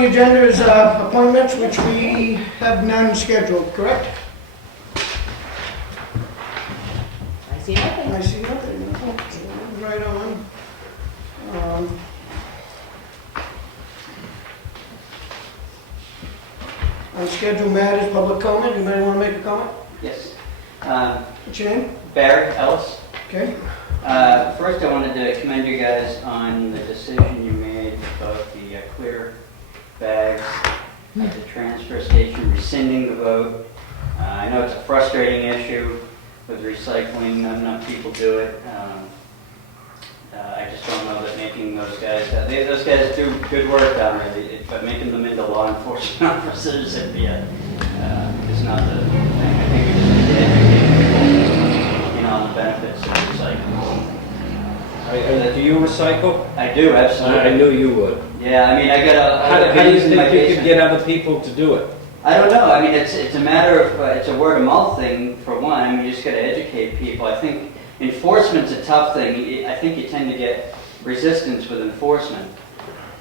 on the agenda is appointments, which we have none scheduled, correct? I see nothing. I see nothing. Right on. Unscheduled matters, public comment. Anybody want to make a comment? Yes. What's your name? Barry Ellis. Okay. First, I wanted to commend you guys on the decision you made about the clear bags at the transfer station, rescinding the vote. I know it's a frustrating issue with recycling. Not enough people do it. I just don't know that making those guys do good work down there, but making them into law enforcement officers is not the thing. I think we just need to educate people, on the benefits of recycling. Do you recycle? I do, absolutely. I knew you would. Yeah, I mean, I got How do you in my think you basement. could get other people to do it? I don't know. I mean, it's a matter of, it's a word of mouth thing for one. I mean, you just got to educate people. I think enforcement's a tough thing. I think you tend to get resistance with enforcement.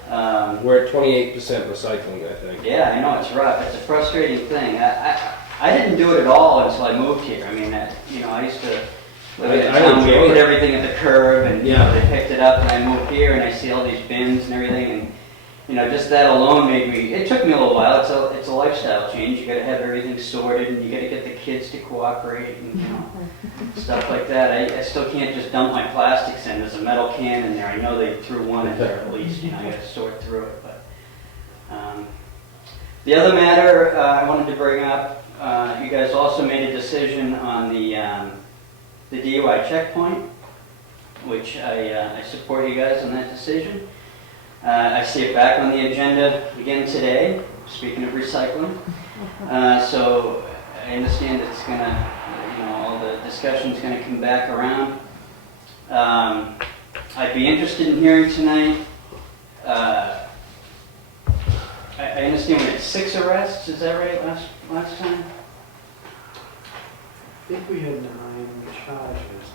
We're at 28% recycling, I think. Yeah, I know, it's rough. It's a frustrating thing. I didn't do it at all until I moved here. I mean, I used to live in a town where we put everything at the curb, and they picked it up, and I moved here, and I see all these bins and everything, and just that alone made me, it took me a little while. It's a lifestyle change. You got to have everything sorted, and you got to get the kids to cooperate, and stuff like that. I still can't just dump my plastics in. There's a metal can in there. I know they threw one in there at least. I got to sort through it. But the other matter I wanted to bring up, you guys also made a decision on the DUI checkpoint, which I support you guys on that decision. I see it back on the agenda again today, speaking of recycling. So I understand it's going to, all the discussion's going to come back around. I'd be interested in hearing tonight. I understand we had 6 arrests, is that right, last time? I think we had 9 charges.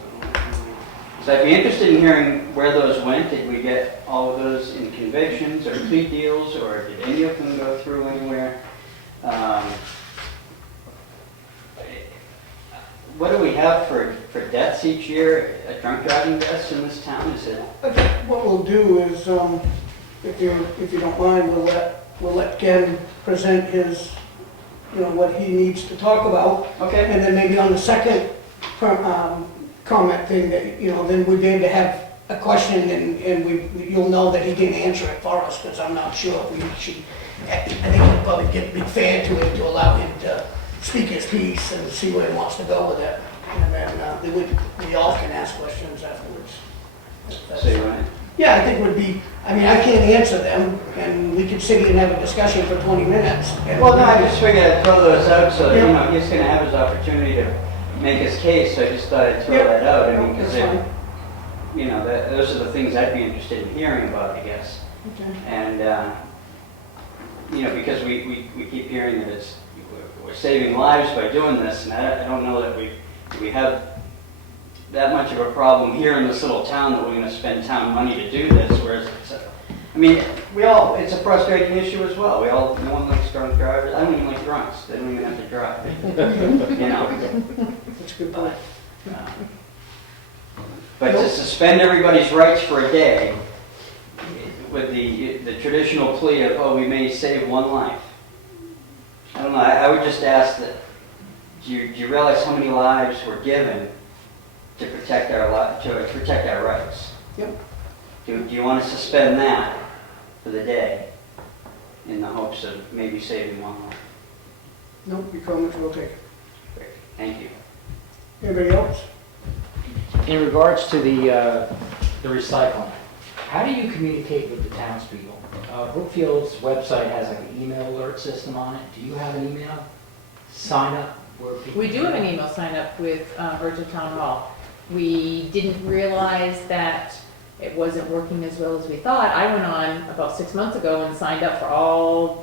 So I'd be interested in hearing where those went. Did we get all of those in convictions or plea deals, or did any of them go through anywhere? What do we have for deaths each year, drunk driving deaths in this town? Is it? I think what we'll do is, if you don't mind, we'll let Ken present his, what he needs to talk about. Okay. And then maybe on the second comment thing that, then we'd be able to have a question, and you'll know that he didn't answer it for us, because I'm not sure if we should. I think we'll probably be fair to him to allow him to speak his piece and see where he wants to go with it. And then we all can ask questions afterwards. So you want it? Yeah, I think it would be, I can't answer them, and we could sit here and have a discussion for 20 minutes. Well, no, I just figured I'd throw those out so that, he's going to have his opportunity to make his case, so I just thought I'd throw that out. I mean, because those are the things I'd be interested in hearing about, I guess. Okay. And, because we keep hearing that we're saving lives by doing this, and I don't know that we have that much of a problem here in this little town that we're going to spend town money to do this, whereas it's a frustrating issue as well. No one likes drunk drivers. I don't even like drunks. They don't even have to drive. That's a good point. But to suspend everybody's rights for a day with the traditional plea of, we may save one life. I don't know. I would just ask that, do you realize how many lives were given to protect our rights? Yep. Do you want to suspend that for the day in the hopes of maybe saving one life? Nope, your comments will take it. Great. Thank you. Anybody else? In regards to the recycling, how do you communicate with the townspeople? Brookfield's website has like an email alert system on it. Do you have an email sign up where people? We do have an email sign up with Wakefield Town Hall. We didn't realize that it wasn't working as well as we thought. I went on about 6 months ago and signed up for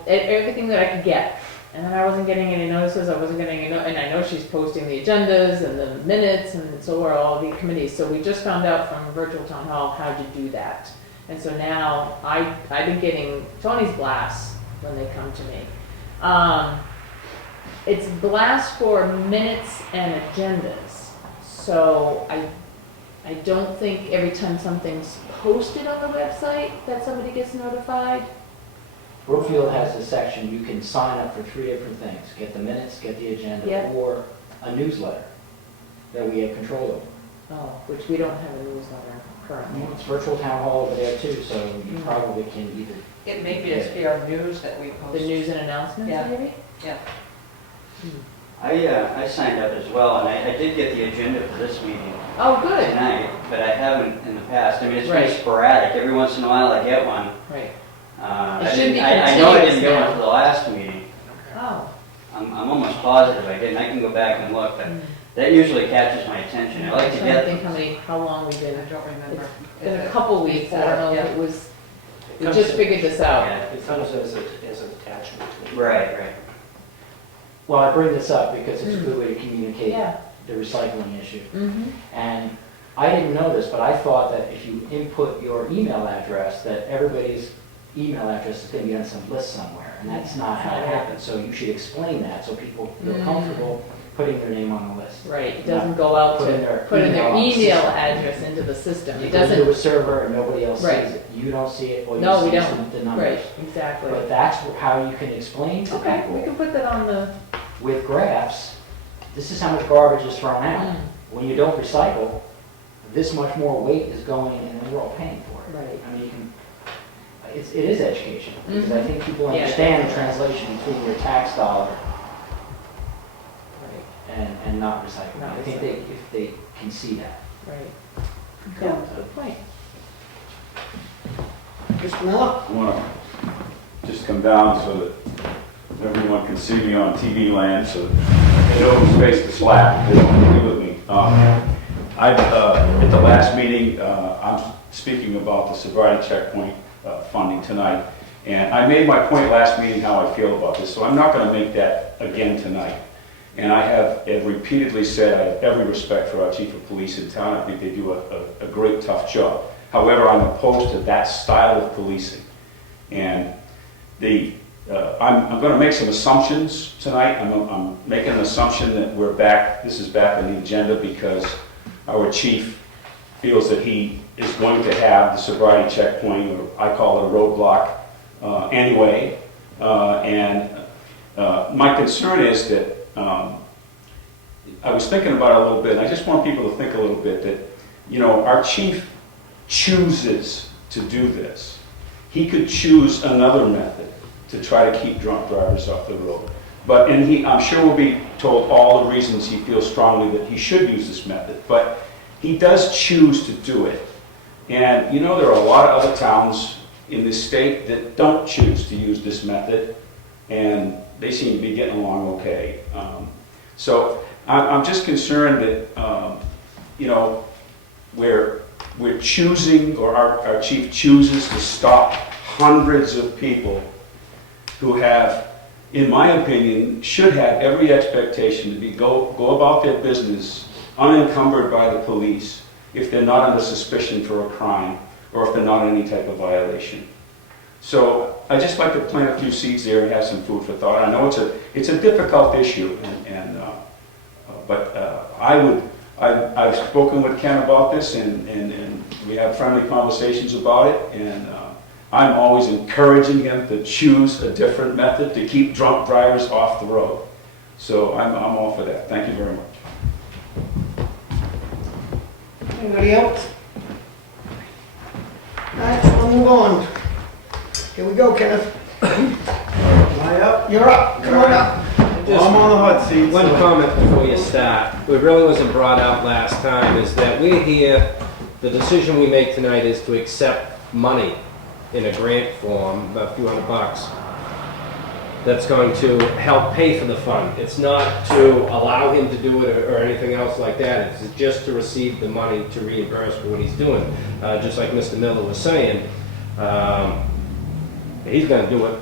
everything that I could get. And then I wasn't getting any notices, and I know she's posting the agendas and the minutes, and so are all the committees. So we just found out from Virtual Town Hall how to do that. And so now I've been getting Tony's blasts when they come to me. It's blast for minutes and agendas, so I don't think every time something's posted on the website that somebody gets notified. Brookfield has a section, you can sign up for 3 different things, get the minutes, get the agenda, Yeah. or a newsletter that we have control over. Oh, which we don't have a newsletter currently. It's virtual town hall over there too, so you Mm. probably can either. It may be our news that we post. The news and announcements, Yeah. maybe? Yeah. I signed up as well, and I did get the agenda for this meeting Oh, good. tonight, but I haven't in the past. I mean, it's Right. been sporadic. Every once in a while I get one. Right. I should be know I didn't continuous get one now. for the last meeting. Oh. I'm almost positive I didn't. I can go back and look, but that usually catches my attention. I like I'm to trying to think get. how long we've I been. don't remember. It's been a couple weeks, I don't know if Yeah. it was, we just figured this out. Yeah. It comes as an attachment to it. Right. Well, I bring this up because it's a good way to communicate Yeah. the recycling issue. Mm-hmm. And I didn't know this, but I thought that if you input your email address, that everybody's email address is going to be on some list somewhere, and that's not how it happens. So you should explain that so people feel comfortable putting their name on the list. Right, it doesn't go out Put in their to, put in their email email system. address into the system. It It goes into doesn't, a server and nobody else Right. sees it. You don't see it, or you No, we see don't. the numbers. right, exactly. But that's how you can explain to Okay, we people can put that on the, with graphs, this is how much garbage is thrown out. Mm. When you don't recycle, this much more weight is going, and then we're all paying for it. Right. I mean, you can, it is education, because I Mhm. think people Yeah. understand the translation between your tax dollar right, and not recycling. Not I think recycling. if they can see that. right. Yeah, good point. Mr. Miller? I want to just come down so that everyone can see me on TV land, so that they know who's face to slap, they don't agree with me. At the last meeting, I'm speaking about the sobriety checkpoint funding tonight, and I made my point last meeting how I feel about this, so I'm not going to make that again tonight. And I have repeatedly said I have every respect for our chief of police in town. I think they do a great, tough job. However, I'm opposed to that style of policing. And I'm going to make some assumptions tonight. I'm making an assumption that we're back, this is back on the agenda because our chief feels that he is going to have the sobriety checkpoint, or I call it a roadblock, anyway. My concern is that I was thinking about it a little bit, and I just want people to think a little bit that, you know, our chief chooses to do this. He could choose another method to try to keep drunk drivers off the road. I'm sure we'll be told all the reasons he feels strongly that he should use this method, but he does choose to do it. And you know, there are a lot of other towns in this state that don't choose to use this method, and they seem to be getting along okay. So I'm just concerned that, you know, we're choosing, or our chief chooses to stop hundreds of people who have, in my opinion, should have every expectation to go about their business unencumbered by the police if they're not under suspicion for a crime or if they're not in any type of violation. So I just like to plant a few seeds there and have some food for thought. I know it's a difficult issue, but I've spoken with Ken about this, and we have friendly conversations about it, and I'm always encouraging him to choose a different method to keep drunk drivers off the road. So I'm all for that. Thank you very much. Anybody else? All right, so we'll move on. Here we go, Kenneth. Am I up? You're up. Come on up. Well, I'm on the hot seat. One so- comment before you start, what really wasn't brought out last time is that we're here, the decision we make tonight is to accept money in a grant form, about a few $100, that's going to help pay for the fund. It's not to allow him to do it or anything else like that. It's just to receive the money to reimburse for what he's doing. Just like Mr. Miller was saying, he's going to do it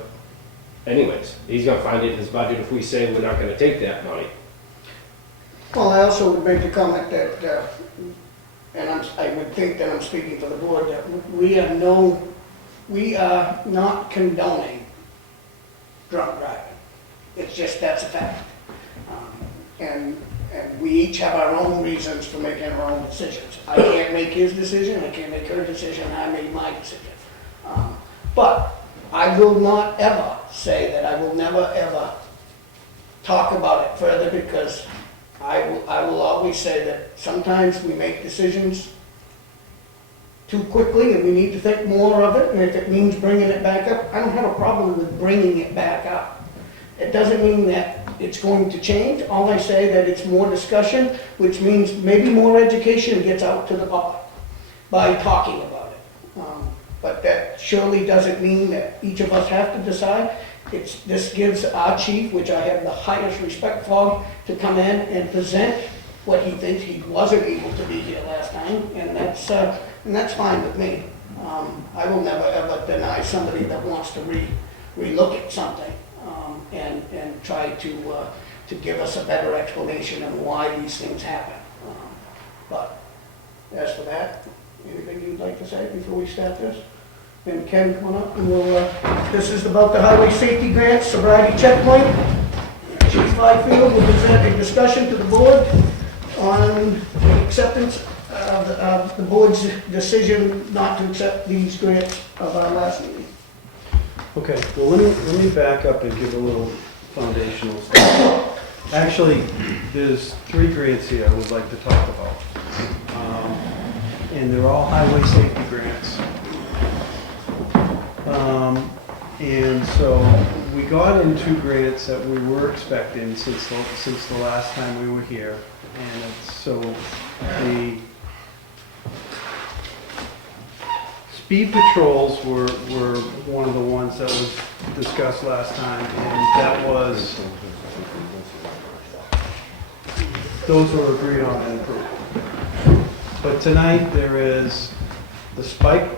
anyways. He's going to find it in his budget if we say we're not going to take that money. Well, I also would make the comment that, and I would think that I'm speaking for the board, that we are not condoning drunk driving. It's just, that's a fact. And we each have our own reasons for making our own decisions. I can't make his decision, I can't make her decision, I made my decision. But I will not ever say that I will never ever talk about it further, because I will always say that sometimes we make decisions too quickly and we need to think more of it, and if it means bringing it back up, I don't have a problem with bringing it back up. It doesn't mean that it's going to change. All I say that it's more discussion, which means maybe more education gets out to the public by talking about it. But that surely doesn't mean that each of us have to decide. This gives our chief, which I have the highest respect for, to come in and present what he thinks. He wasn't able to be here last time, and that's fine with me. I will never ever deny somebody that wants to relook at something and try to give us a better explanation on why these things happen. But as for that, anything you'd like to say before we start this? And Ken, come on up, and this is about the highway safety grant, sobriety checkpoint. Chief Wakefield will present a discussion to the board on the acceptance of the board's decision not to accept these grants of our last meeting. Okay, well, let me back up and give a little foundational stuff. Actually, there's 3 grants here I would like to talk about. And they're all highway safety grants. And so we got in 2 grants that we were expecting since the last time we were here. And so the speed patrols were one of the ones that was discussed last time, and that was, those were agreed on and approved. But tonight there is the spike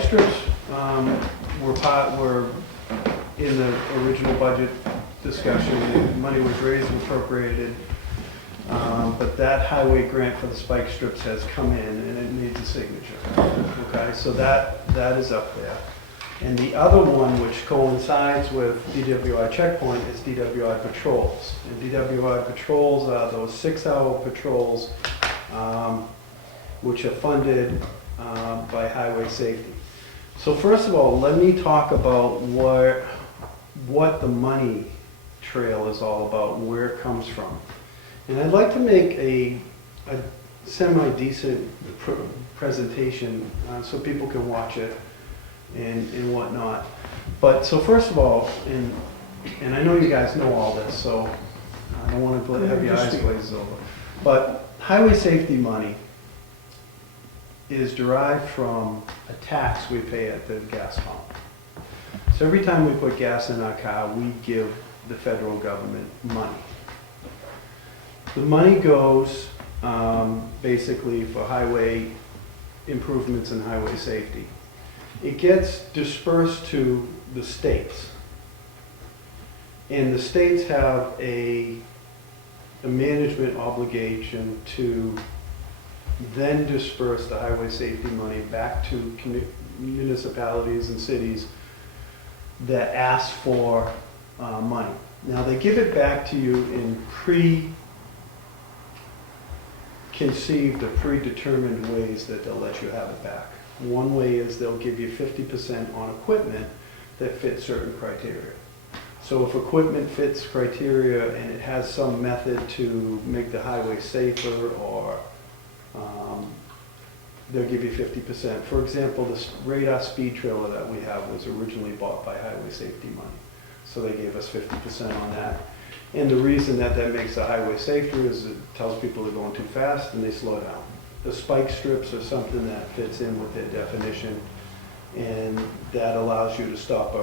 strips were in the original budget discussion. Money was raised and appropriated, but that highway grant for the spike strips has come in and it needs a signature. Okay, so that is up there. And the other one, which coincides with DWI checkpoint, is DWI patrols. And DWI patrols are those 6-hour patrols which are funded by highway safety. So first of all, let me talk about what the money trail is all about, where it comes from. And I'd like to make a semi-decent presentation so people can watch it and whatnot. But so first of all, and I know you guys know all this, so I don't want to have your eyes glazed over. But highway safety money is derived from a tax we pay at the gas pump. So every time we put gas in our car, we give the federal government money. The money goes basically for highway improvements and highway safety. It gets dispersed to the states. And the states have a management obligation to then disperse the highway safety money back to municipalities and cities that ask for money. Now they give it back to you in preconceived or predetermined ways that they'll let you have it back. One way is they'll give you 50% on equipment that fits certain criteria. So if equipment fits criteria and it has some method to make the highway safer, or they'll give you 50%. For example, this radar speed trailer that we have was originally bought by highway safety money. So they gave us 50% on that. And the reason that makes the highway safer is it tells people they're going too fast and they slow down. The spike strips are something that fits in with their definition, and that allows you to stop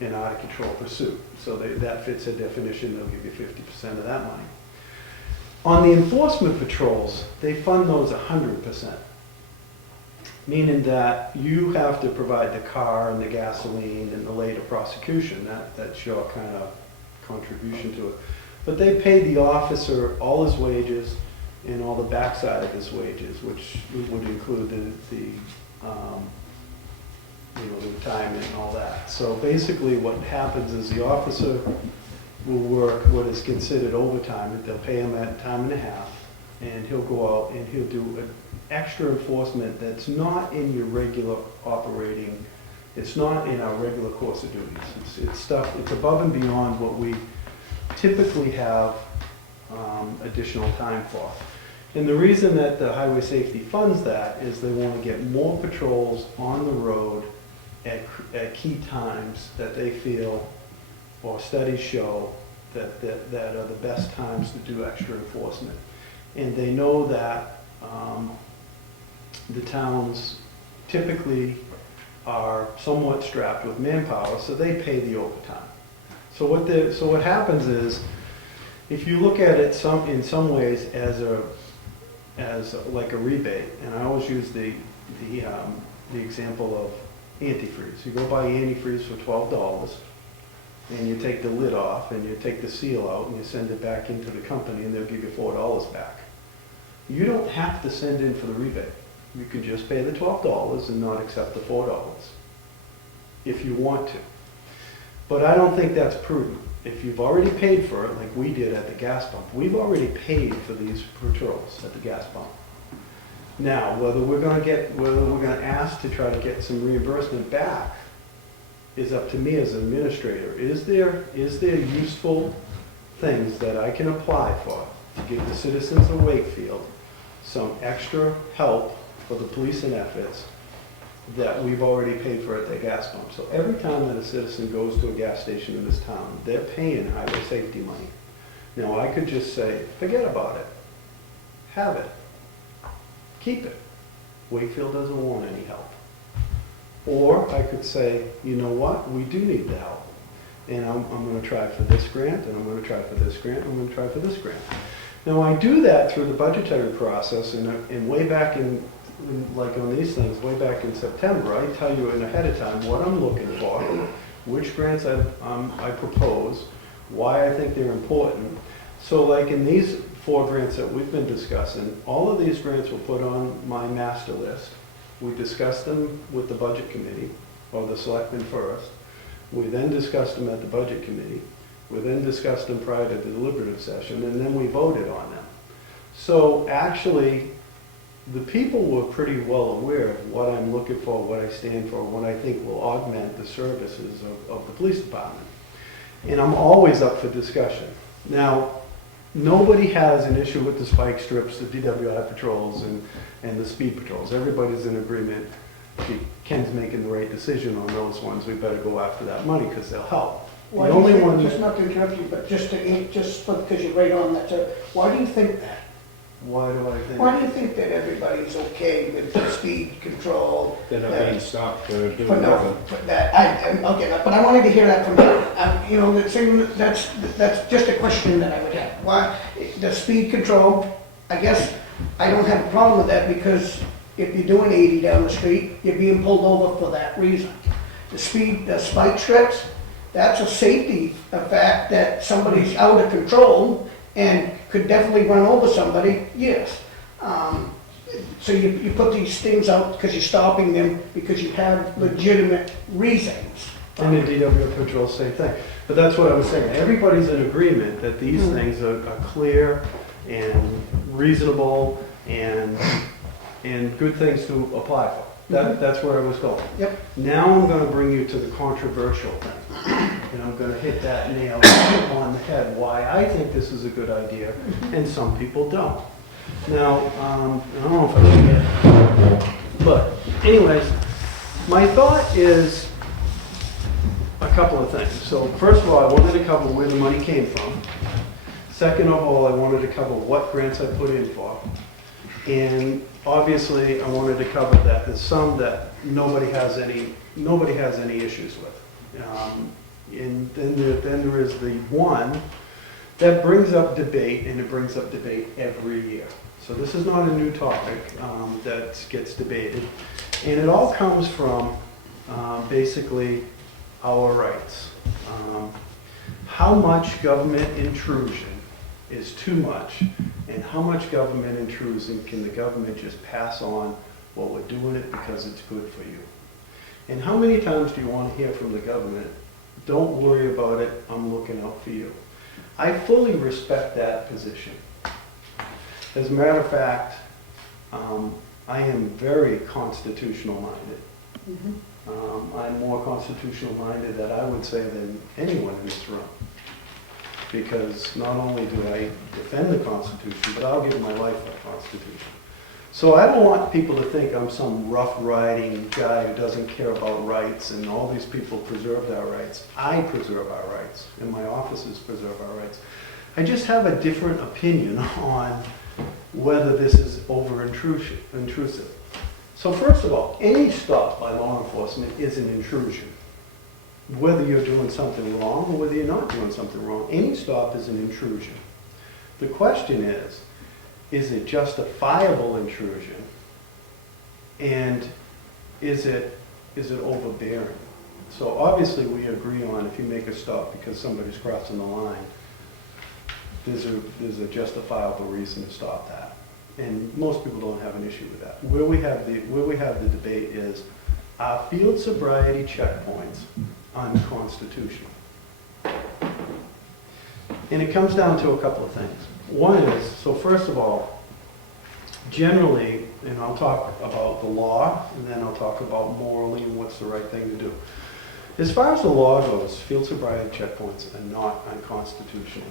an out of control pursuit. So that fits their definition, they'll give you 50% of that money. On the enforcement patrols, they fund those 100%. Meaning that you have to provide the car and the gasoline and the later prosecution. That's your kind of contribution to it. But they pay the officer all his wages and all the backside of his wages, which would include the the retirement and all that. So basically what happens is the officer will work what is considered overtime, and they'll pay him at time and a half, and he'll go out and he'll do an extra enforcement that's not in your regular operating, it's not in our regular course of duties. It's stuff, it's above and beyond what we typically have additional time for. And the reason that the highway safety funds that is they want to get more patrols on the road at key times that they feel, or studies show, that are the best times to do extra enforcement. And they know that the towns typically are somewhat strapped with manpower, so they pay the overtime. So what happens is, if you look at it in some ways as like a rebate, and I always use the example of antifreeze. You go buy antifreeze for $12, and you take the lid off, and you take the seal out, and you send it back into the company, and they'll give you $4 back. You don't have to send in for the rebate. You can just pay the $12 and not accept the $4 if you want to. But I don't think that's prudent. If you've already paid for it, like we did at the gas pump, we've already paid for these patrols at the gas pump. Now, whether we're gonna ask to try to get some reimbursement back is up to me as an administrator. Is there useful things that I can apply for to give the citizens of Wakefield some extra help for the policing efforts that we've already paid for at the gas pump? So every time that a citizen goes to a gas station in this town, they're paying highway safety money. Now, I could just say, forget about it. Have it. Keep it. Wakefield doesn't want any help. Or I could say, you know what, we do need the help. And I'm going to try for this grant, and I'm going to try for this grant, and I'm going to try for this grant. Now, I do that through the budgetary process, and way back like on these things, way back in September, I tell you in ahead of time what I'm looking for, which grants I propose, why I think they're important. So like in these 4 grants that we've been discussing, all of these grants were put on my master list. We discussed them with the budget committee, or the selectmen first. We then discussed them at the budget committee. We then discussed them prior to the deliberative session, and then we voted on them. So actually, the people were pretty well aware of what I'm looking for, what I stand for, what I think will augment the services of the police department. And I'm always up for discussion. Now, nobody has an issue with the spike strips, the DWI patrols, and the speed patrols. Everybody's in agreement. Ken's making the right decision on those ones. We better go after that money because they'll help. Why do you think, just not to interrupt you, but just because you're right on that, why do you think that? Why do I think? Why do you think that everybody's okay with the speed control? They're not being stopped for doing But no, nothing. but that, okay, but I wanted to hear that from you. You know, that's just a question that I would have. Why, the speed control, I guess, I don't have a problem with that because if you're doing 80 down the street, you're being pulled over for that reason. The spike strips, that's a safety fact that somebody's out of control and could definitely run over somebody, yes. So you put these things out because you're stopping them because you have legitimate reasons. And the DW patrol, same thing. But that's what I was saying. Everybody's in agreement that these things are clear and reasonable and good things to apply for. That's where I was going. Yep. Now I'm going to bring you to the controversial thing. And I'm going to hit that nail on the head, why I think this is a good idea and some people don't. Now, I don't know if I can get it. But anyways, my thought is a couple of things. So first of all, I wanted to cover where the money came from. Second of all, I wanted to cover what grants I put in for. And obviously, I wanted to cover that there's some that nobody has any issues with. And then there is the one that brings up debate, and it brings up debate every year. So this is not a new topic that gets debated. And it all comes from basically our rights. How much government intrusion is too much, and how much government intrusion can the government just pass on, well, we're doing it because it's good for you. And how many times do you want to hear from the government, don't worry about it, I'm looking out for you? I fully respect that position. As a matter of fact, I am very constitutional minded. I'm more constitutional minded than I would say than anyone in this room. Because not only do I defend the Constitution, but I'll give my life for the Constitution. So I don't want people to think I'm some rough riding guy who doesn't care about rights and all these people preserved our rights. I preserve our rights and my offices preserve our rights. I just have a different opinion on whether this is intrusive. So first of all, any stop by law enforcement is an intrusion. Whether you're doing something wrong or whether you're not doing something wrong, any stop is an intrusion. The question is it justifiable intrusion? And is it overbearing? So obviously we agree on if you make a stop because somebody's crossing the line, there's a justifiable reason to stop that. And most people don't have an issue with that. Where we have the debate is, are field sobriety checkpoints unconstitutional? And it comes down to a couple of things. One is, so first of all, generally, and I'll talk about the law, and then I'll talk about morally and what's the right thing to do. As far as the law goes, field sobriety checkpoints are not unconstitutional.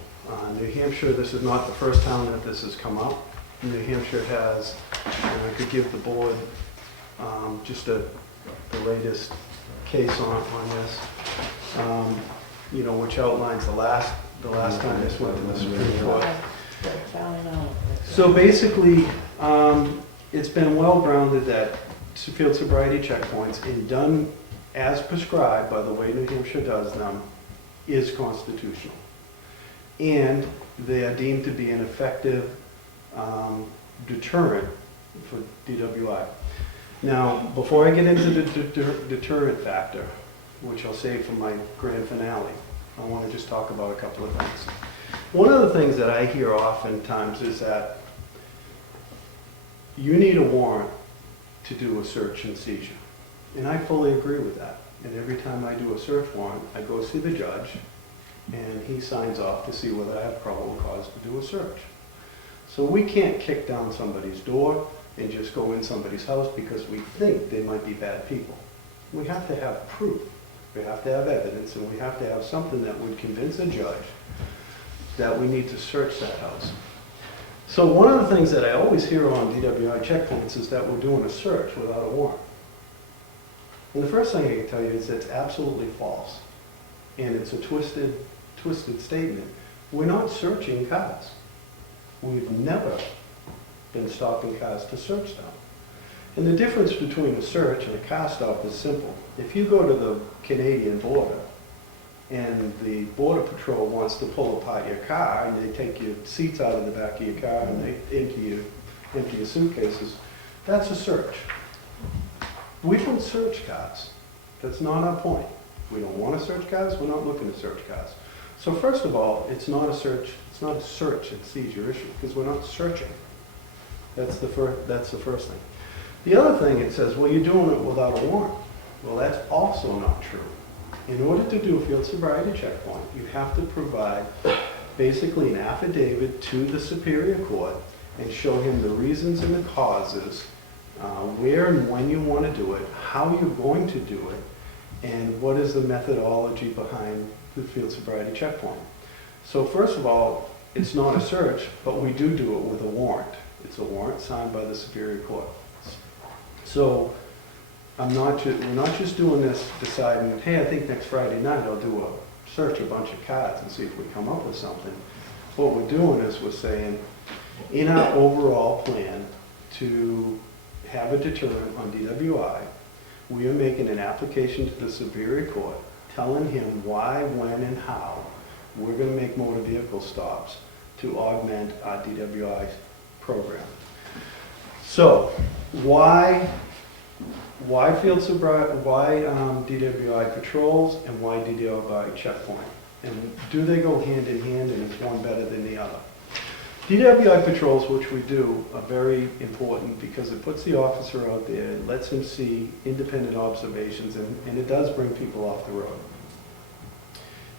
New Hampshire, this is not the first time that this has come up. New Hampshire has, and I could give the board just the latest case on this, which outlines the last time this went to the Supreme Court. So basically, it's been well grounded that field sobriety checkpoints, and done as prescribed by the way New Hampshire does them, is constitutional. And they are deemed to be an effective deterrent for DWI. Now, before I get into the deterrent factor, which I'll save for my grand finale, I want to just talk about a couple of things. One of the things that I hear oftentimes is that you need a warrant to do a search and seizure. And I fully agree with that. And every time I do a search warrant, I go see the judge, and he signs off to see whether I have probable cause to do a search. So we can't kick down somebody's door and just go in somebody's house because we think they might be bad people. We have to have proof. We have to have evidence, and we have to have something that would convince a judge that we need to search that house. So one of the things that I always hear on DWI checkpoints is that we're doing a search without a warrant. And the first thing I can tell you is it's absolutely false. And it's a twisted statement. We're not searching cars. We've never been stopping cars to search them. And the difference between a search and a car stop is simple. If you go to the Canadian border and the Border Patrol wants to pull apart your car and they take your seats out of the back of your car and they empty your suitcases, that's a search. We don't search cars. That's not our point. We don't want to search cars. We're not looking to search cars. So first of all, it's not a search and seizure issue because we're not searching. That's the first thing. The other thing, it says, well, you're doing it without a warrant. Well, that's also not true. In order to do a field sobriety checkpoint, you have to provide basically an affidavit to the Superior Court and show him the reasons and the causes, where and when you want to do it, how you're going to do it, and what is the methodology behind the field sobriety checkpoint. So first of all, it's not a search, but we do it with a warrant. It's a warrant signed by the Superior Court. So we're not just doing this deciding, hey, I think next Friday night I'll do a search a bunch of cars and see if we come up with something. What we're doing is we're saying, in our overall plan to have a deterrent on DWI, we are making an application to the Superior Court telling him why, when, and how we're going to make motor vehicle stops to augment our DWI program. So, why field sobriety, why DWI patrols, and why DWI checkpoint? And do they go hand in hand, and is one better than the other? DWI patrols, which we do, are very important because it puts the officer out there, it lets him see independent observations, and it does bring people off the road.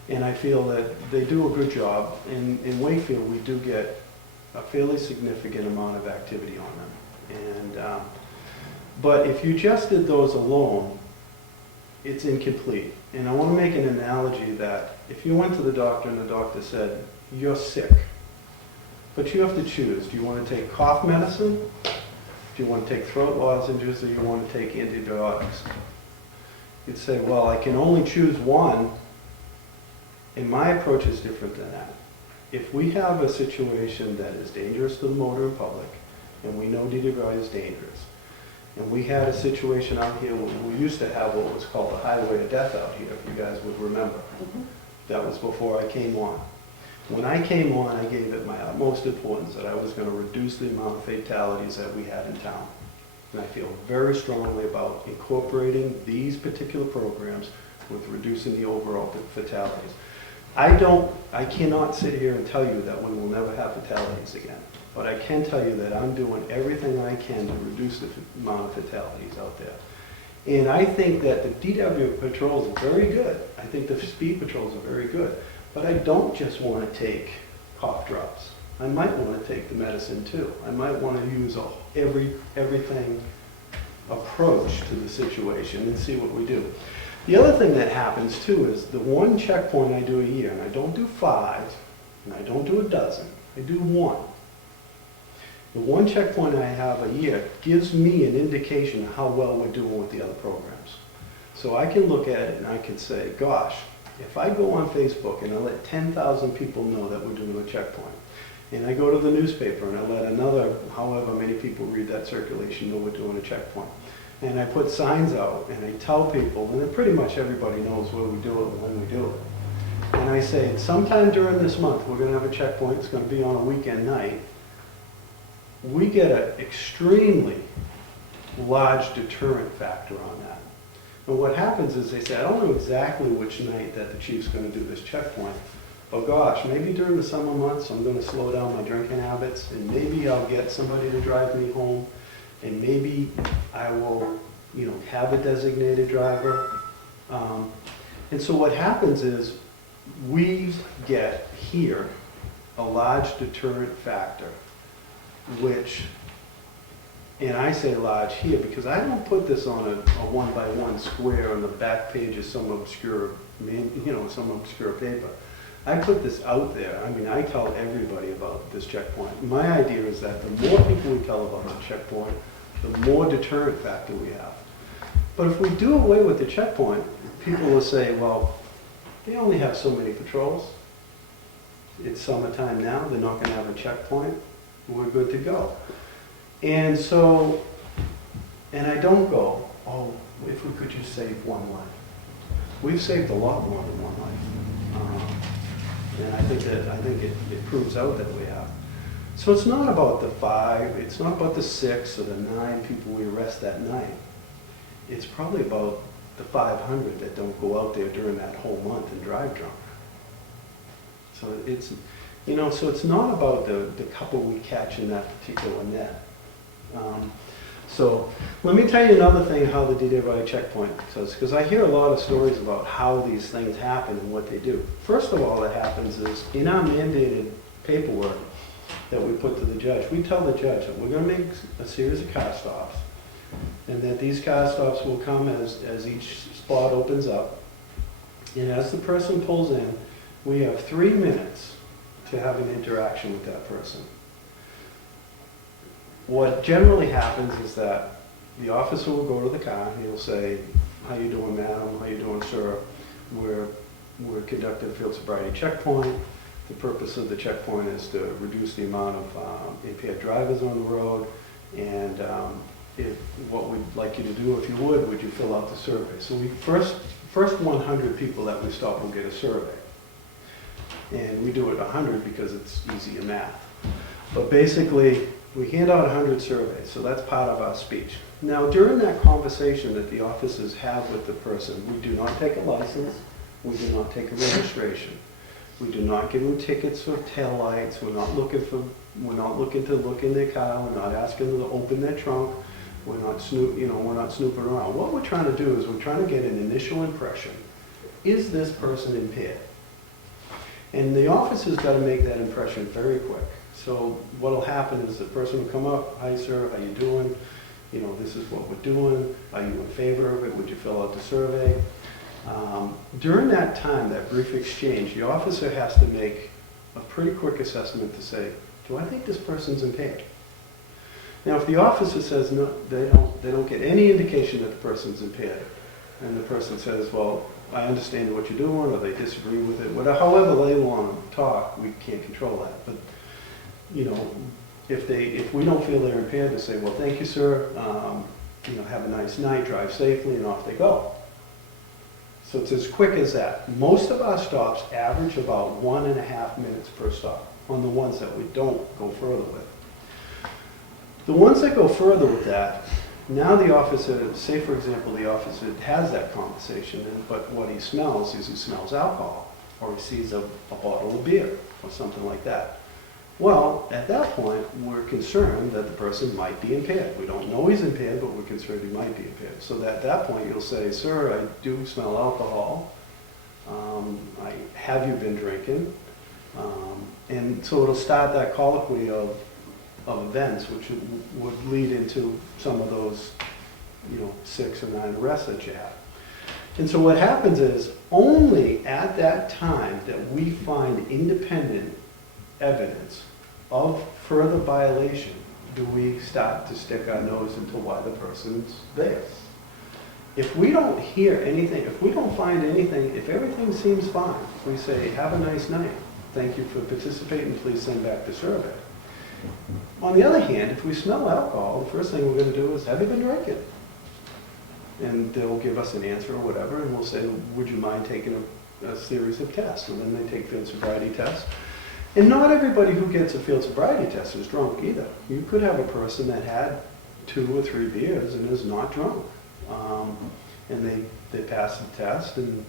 And I feel that they do a good job. In Wakefield, we do get a fairly significant amount of activity on them. And, but if you just did those alone, it's incomplete. And I want to make an analogy that if you went to the doctor and the doctor said, you're sick, but you have to choose. Do you want to take cough medicine? Do you want to take throat lozenges, or do you want to take antibiotics? You'd say, well, I can only choose one, and my approach is different than that. If we have a situation that is dangerous to the motor in public, and we know DWI is dangerous, and we had a situation out here where we used to have what was called the highway of death out here, if you guys would remember. That was before I came on. When I came on, I gave it my utmost importance that I was going to reduce the amount of fatalities that we had in town. And I feel very strongly about incorporating these particular programs with reducing the overall fatalities. I cannot sit here and tell you that we will never have fatalities again. But I can tell you that I'm doing everything I can to reduce the amount of fatalities out there. And I think that the DW patrols are very good. I think the speed patrols are very good. But I don't just want to take cough drops. I might want to take the medicine too. I might want to use everything approach to the situation and see what we do. The other thing that happens too is the one checkpoint I do a year, and I don't do 5, and I don't do a dozen, I do 1. The one checkpoint I have a year gives me an indication of how well we're doing with the other programs. So I can look at it and I can say, gosh, if I go on Facebook and I let 10,000 people know that we're doing a checkpoint, and I go to the newspaper and I let another, however many people read that circulation, know we're doing a checkpoint, and I put signs out and I tell people, and then pretty much everybody knows where we do it and when we do it. And I say, sometime during this month, we're going to have a checkpoint. It's going to be on a weekend night. We get an extremely large deterrent factor on that. And what happens is they say, I don't know exactly which night that the chief's going to do this checkpoint, but gosh, maybe during the summer months I'm going to slow down my drinking habits, and maybe I'll get somebody to drive me home, and maybe I will, have a designated driver. And so what happens is we get here a large deterrent factor, which, and I say large here because I don't put this on a 1x1 square on the back page of some obscure, some obscure paper. I put this out there. I mean, I tell everybody about this checkpoint. My idea is that the more people we tell about the checkpoint, the more deterrent factor we have. But if we do away with the checkpoint, people will say, well, they only have so many patrols. It's summertime now. They're not going to have a checkpoint. We're good to go. And so, and I don't go, oh, if we could just save one life. We've saved a lot more than one life. And I think it proves out that we have. So it's not about the 5, it's not about the 6 or the 9 people we arrest that night. It's probably about the 500 that don't go out there during that whole month and drive drunk. So it's, so it's not about the couple we catch in that particular net. So let me tell you another thing how the DWI checkpoint does, because I hear a lot of stories about how these things happen and what they do. First of all, that happens is in our mandated paperwork that we put to the judge, we tell the judge that we're going to make a series of car stops, and that these car stops will come as each spot opens up. And as the person pulls in, we have 3 minutes to have an interaction with that person. What generally happens is that the officer will go to the car and he'll say, how you doing, madam? How you doing, sir? We're conducting a field sobriety checkpoint. The purpose of the checkpoint is to reduce the amount of impaired drivers on the road. And what we'd like you to do, if you would you fill out the survey? So we first 100 people that we stop will get a survey. And we do it 100 because it's easier math. But basically, we hand out 100 surveys, so that's part of our speech. Now, during that conversation that the officers have with the person, we do not take a license, we do not take a registration, we do not give them tickets or taillights, we're not looking for We're not looking to look in their car, we're not asking them to open their trunk, we're not we're not snooping around. What we're trying to do is we're trying to get an initial impression. Is this person impaired? And the officer's got to make that impression very quick. So what'll happen is the person will come up, hi sir, how you doing? You know, this is what we're doing. Are you in favor of it? Would you fill out the survey? During that time, that brief exchange, the officer has to make a pretty quick assessment to say, do I think this person's impaired? Now, if the officer says no, they don't get any indication that the person's impaired, and the person says, well, I understand what you're doing, or they disagree with it, whatever, however they want to talk, we can't control that. But, you know, if we don't feel they're impaired, to say, well, thank you, sir, you know, have a nice night, drive safely, and off they go. So it's as quick as that. Most of our stops average about 1.5 minutes per stop on the ones that we don't go further with. The ones that go further with that, now the officer, say for example, the officer has that conversation, but what he smells is he smells alcohol, or he sees a bottle of beer, or something like that. Well, at that point, we're concerned that the person might be impaired. We don't know he's impaired, but we're concerned he might be impaired. So at that point, you'll say, sir, I do smell alcohol. Have you been drinking? And so it'll start that colloquy of events, which would lead into some of those, you know, 6 or 9 arrests that you have. And so what happens is, only at that time that we find independent evidence of further violation do we start to stick our nose into why the person's there. If we don't hear anything, if we don't find anything, if everything seems fine, we say, have a nice night. Thank you for participating. Please send back the survey. On the other hand, if we smell alcohol, the first thing we're going to do is, have you been drinking? And they'll give us an answer or whatever, and we'll say, would you mind taking a series of tests? And then they take field sobriety tests. And not everybody who gets a field sobriety test is drunk either. You could have a person that had 2 or 3 beers and is not drunk. And they pass the test, and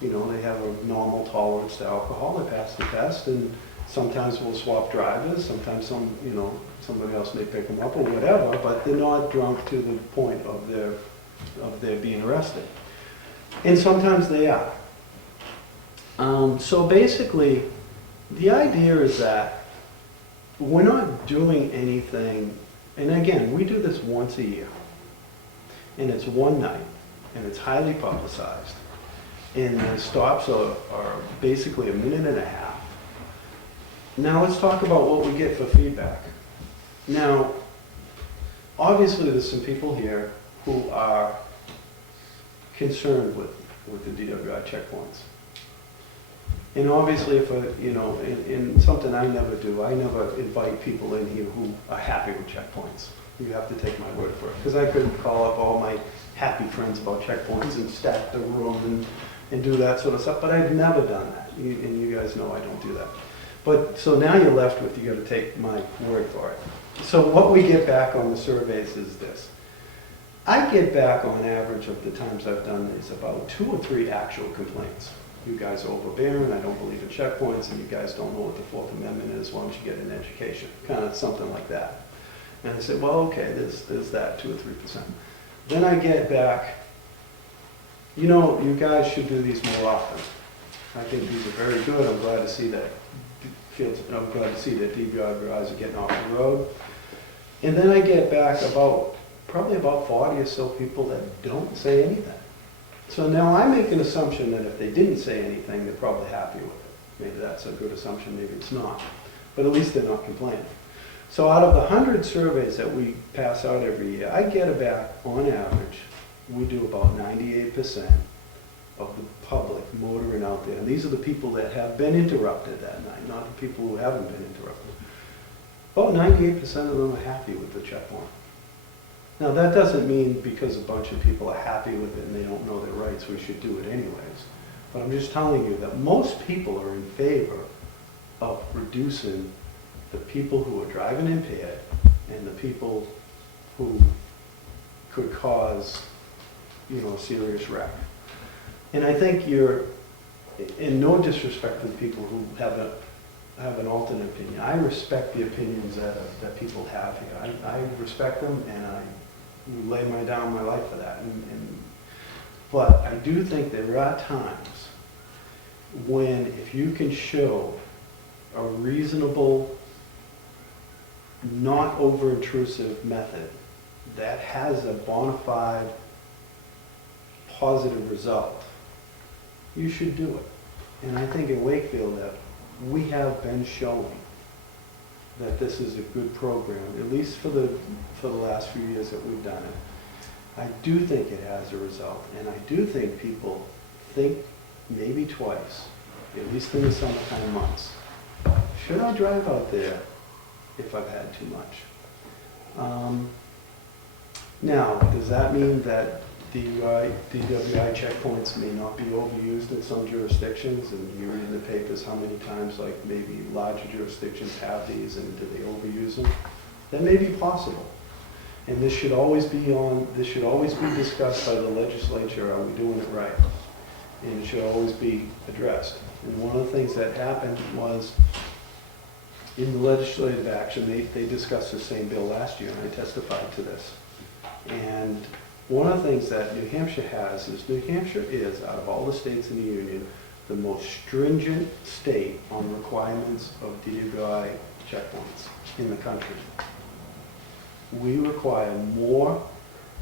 you know, they have a normal tolerance to alcohol. They pass the test, and sometimes we'll swap drivers. Sometimes somebody else may pick them up or whatever, but they're not drunk to the point of their being arrested. And sometimes they are. So basically, the idea is that we're not doing anything, and again, we do this once a year, and it's one night, and it's highly publicized, and the stops are basically 1.5 minutes. Now let's talk about what we get for feedback. Now, obviously there's some people here who are concerned with the DWI checkpoints. And obviously, if in something I never do, I never invite people in here who are happy with checkpoints. You have to take my word for it. Because I could call up all my happy friends about checkpoints and stack the room and do that sort of stuff, but I've never done that. And you guys know I don't do that. But so now you're left with, you got to take my word for it. So what we get back on the surveys is this. I get back on average of the times I've done these about 2 or 3 actual complaints. You guys are overbearing, I don't believe in checkpoints, and you guys don't know what the 4th Amendment is, why don't you get an education? Kind of something like that. And I said, well, okay, there's that, 2 or 3%. Then I get back, you know, you guys should do these more often. I think these are very good. I'm glad to see that DWIs are getting off the road. And then I get back probably about 40 or so people that don't say anything. So now I make an assumption that if they didn't say anything, they're probably happy with it. Maybe that's a good assumption, maybe it's not. But at least they're not complaining. So out of the 100 surveys that we pass out every year, I get back, on average, we do about 98% of the public motoring out there. And these are the people that have been interrupted that night, not the people who haven't been interrupted. About 98% of them are happy with the checkpoint. Now that doesn't mean because a bunch of people are happy with it and they don't know their rights, we should do it anyways. But I'm just telling you that most people are in favor of reducing the people who are driving impaired and the people who could cause, a serious wreck. And I think you're, in no disrespect to the people who haven't have an alternate opinion. I respect the opinions that people have here. I respect them, and I lay down my life for that. But I do think there are times when if you can show a reasonable, not over-intrusive method that has a bona fide positive result, you should do it. And I think in Wakefield that we have been showing that this is a good program, at least for the last few years that we've done it. I do think it has a result, and I do think people think maybe twice, at least in the summertime months. Should I drive out there if I've had too much? Now, does that mean that DWI checkpoints may not be overused in some jurisdictions? And you read in the papers how many times, like maybe larger jurisdictions have these, and do they overuse them? That may be possible. And this should always be discussed by the legislature. Are we doing it right? And it should always be addressed. And one of the things that happened was in the legislative action, they discussed the same bill last year, and I testified to this. And one of the things that New Hampshire has is New Hampshire is, out of all the states in the Union, the most stringent state on requirements of DWI checkpoints in the country. We require more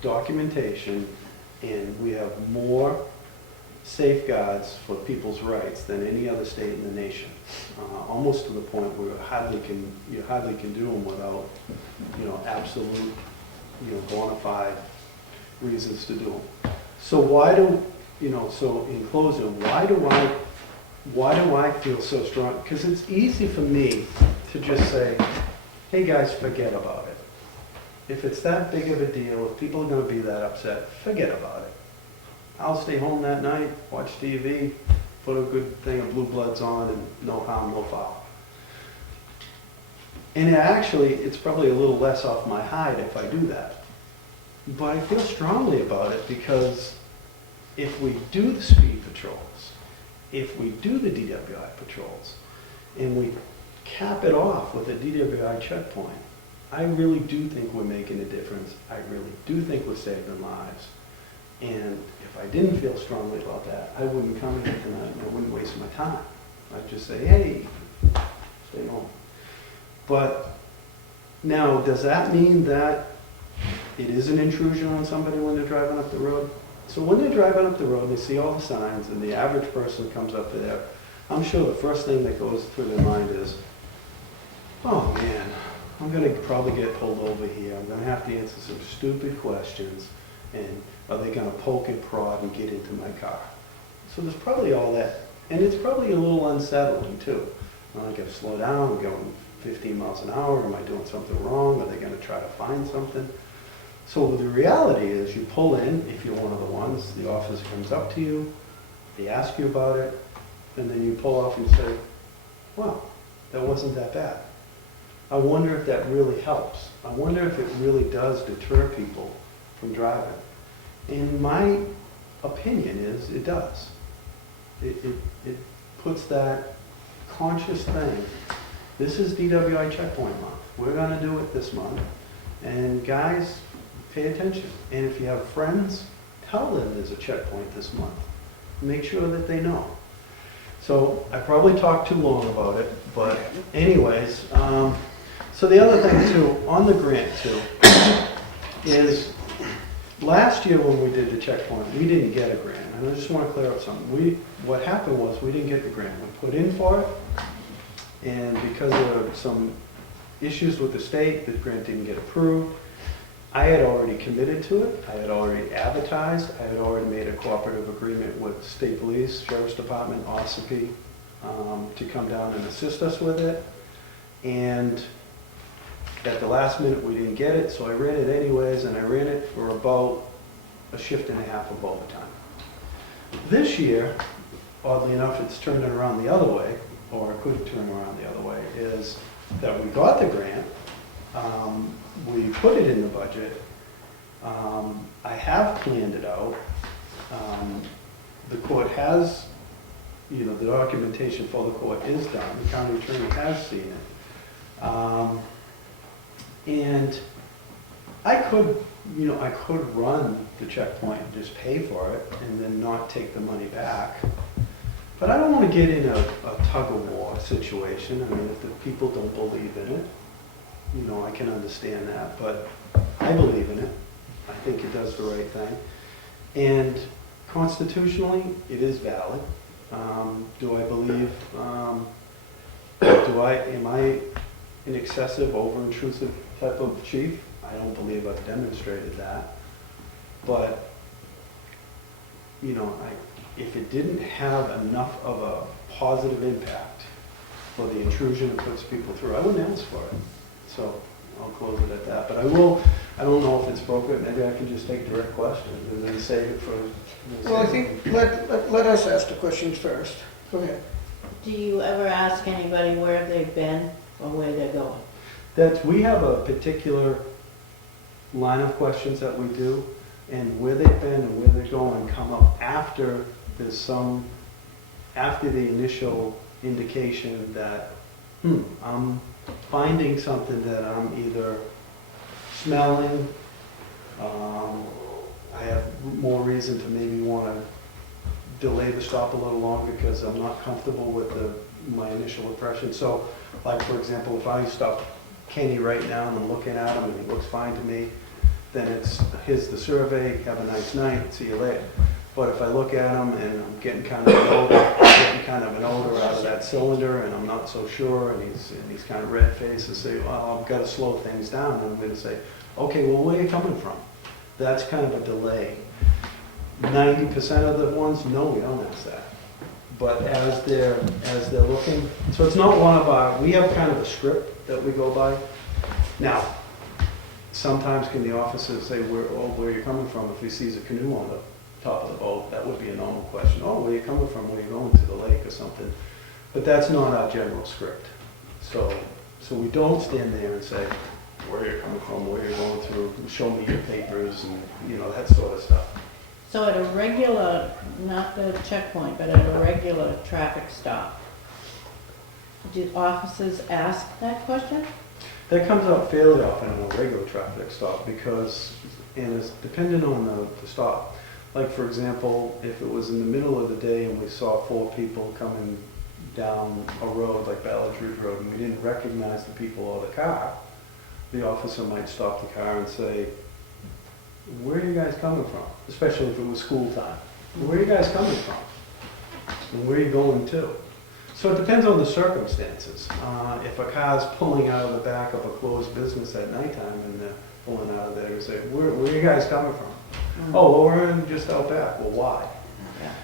documentation, and we have more safeguards for people's rights than any other state in the nation. Almost to the point where you hardly can do them without, absolute, bona fide reasons to do them. So so in closing, why do I feel so strong? Because it's easy for me to just say, hey guys, forget about it. If it's that big of a deal, if people are going to be that upset, forget about it. I'll stay home that night, watch TV, put a good thing of Blue Bloods on, and no harm, no foul. And actually, it's probably a little less off my hide if I do that. But I feel strongly about it because if we do the speed patrols, if we do the DWI patrols, and we cap it off with a DWI checkpoint, I really do think we're making a difference. I really do think we're saving lives. And if I didn't feel strongly about that, I wouldn't come here tonight and I wouldn't waste my time. I'd just say, hey, stay home. But now, does that mean that it is an intrusion on somebody when they're driving up the road? So when they're driving up the road, they see all the signs, and the average person comes up there, I'm sure the first thing that goes through their mind is, oh man, I'm going to probably get pulled over here. I'm going to have to answer some stupid questions, and are they going to poke and prod and get into my car? So there's probably all that, and it's probably a little unsettling too. I got to slow down, I'm going 15 miles an hour, am I doing something wrong? Are they going to try to find something? So the reality is you pull in, if you're one of the ones, the officer comes up to you, they ask you about it, and then you pull off and say, wow, that wasn't that bad. I wonder if that really helps. I wonder if it really does deter people from driving. And my opinion is it does. It puts that conscious thing. This is DWI checkpoint month. We're going to do it this month. And guys, pay attention. And if you have friends, tell them there's a checkpoint this month. Make sure that they know. So I probably talked too long about it, but anyways, so the other thing too, on the grant too, is last year when we did the checkpoint, we didn't get a grant. And I just want to clear up something. What happened was we didn't get the grant. We put in for it, and because of some issues with the state, the grant didn't get approved. I had already committed to it. I had already advertised. I had already made a cooperative agreement with state police, sheriff's department, OSCP, to come down and assist us with it. And at the last minute, we didn't get it, so I ran it anyways, and I ran it for about a shift and a half of overtime. This year, oddly enough, it's turning around the other way, or it could turn around the other way, is that we got the grant. We put it in the budget. I have planned it out. The court has you know, the documentation for the court is done, the county attorney has seen it. And I could, you know, I could run the checkpoint and just pay for it and then not take the money back. But I don't want to get in a tug of war situation. I mean, if the people don't believe in it, you know, I can understand that, but I believe in it. I think it does the right thing. And constitutionally, it is valid. Do I believe, am I an excessive, over-intrusive type of chief? I don't believe I've demonstrated that. But, you know, if it didn't have enough of a positive impact for the intrusion it puts people through, I wouldn't ask for it. So I'll close it at that. But I don't know if it's appropriate, maybe I can just take direct questions and then save it for. Well, I think, let us ask the questions first. Go ahead. Do you ever ask anybody where they've been or where they're going? We have a particular line of questions that we do, and where they've been and where they're going come up after after the initial indication that, I'm finding something that I'm either smelling, I have more reason to maybe want to delay the stop a little longer because I'm not comfortable with my initial impression. So, like for example, if I stop Kenny right now and I'm looking at him and he looks fine to me, then here's the survey, have a nice night, see you later. But if I look at him and I'm getting kind of an odor out of that cylinder and I'm not so sure and he's kind of red-faced and say, well, I've got to slow things down, and I'm going to say, okay, well, where are you coming from? That's kind of a delay. 90% of the ones, no, we don't ask that. But as they're looking, so it's not one of we have kind of a script that we go by. Now, sometimes can the officer say, where are you coming from? If he sees a canoe on the top of the boat, that would be a normal question. Oh, where are you coming from? Where are you going to the lake or something? But that's not our general script. So we don't stand there and say, where are you coming from? Where are you going through? Show me your papers and, you know, that sort of stuff. So at a regular, not the checkpoint, but at a regular traffic stop, do officers ask that question? That comes up fairly often in a regular traffic stop because, and it's dependent on the stop. Like for example, if it was in the middle of the day and we saw 4 people coming down a road like Ballard Ridge Road and we didn't recognize the people or the car, the officer might stop the car and say, where are you guys coming from? Especially if it was school time. Where are you guys coming from? And where are you going to? So it depends on the circumstances. If a car's pulling out of the back of a closed business at nighttime and they're pulling out of there, we say, where are you guys coming from? Oh, well, we're just out back. Well, why?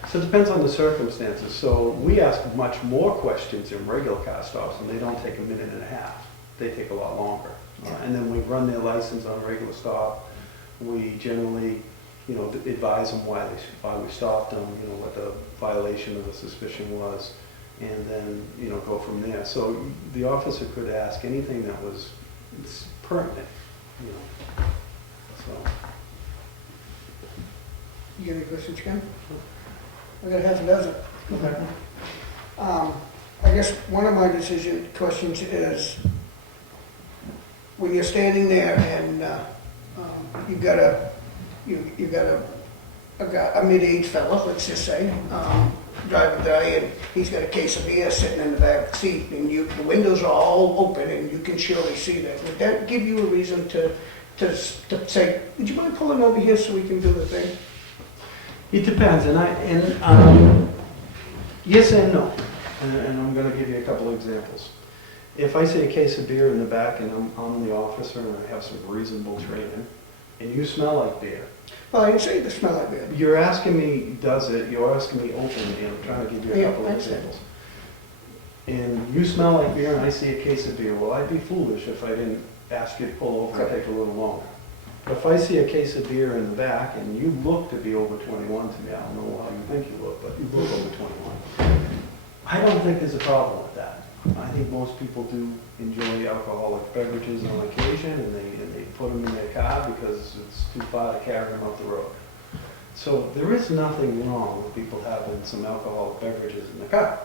So it depends on the circumstances. So we ask much more questions in regular car stops, and they don't take a minute and a half. They take a lot longer. And then we run their license on a regular stop. We generally, you know, advise them why we stopped them, you know, what the violation of the suspicion was, and then, you know, go from there. So the officer could ask anything that was pertinent, you know. So. You got any questions, Ken? I got half a dozen. Okay. I guess one of my decision questions is, when you're standing there and you've got a mid-aged fella, let's just say, driving by, and he's got a case of beer sitting in the back seat, and the windows are all open, and you can surely see that. Would that give you a reason to say, would you mind pulling over here so we can do the thing? It depends, yes and no, and I'm going to give you a couple of examples. If I see a case of beer in the back and I'm the officer and I have some reasonable training, and you smell like beer. Well, I didn't say the smell like beer. You're asking me, does it? You're asking me openly, I'm trying to give you a couple of examples. And you smell like beer and I see a case of beer, well, I'd be foolish if I didn't ask you to pull over and take a little longer. If I see a case of beer in the back and you look to be over 21 to me, I don't know how you think you look, but you look over 21. I don't think there's a problem with that. I think most people do enjoy alcoholic beverages on occasion, and they put them in their car because it's too far to carry them up the road. So there is nothing wrong with people having some alcoholic beverages in the car.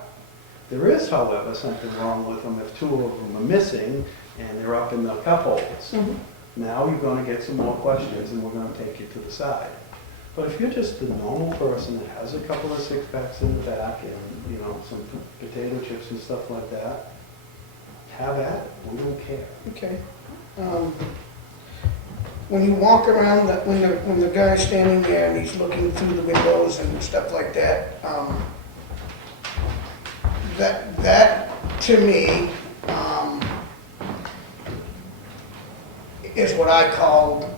There is, however, something wrong with them if two of them are missing and they're up in the cup holders. Now you're gonna get some more questions and we're gonna take you to the side. But if you're just the normal person that has a couple of six packs in the back and, you know, some potato chips and stuff like that, have at it, we don't care. Okay. When you walk around, when the guy's standing there and he's looking through the windows and stuff like that, that to me, is what I call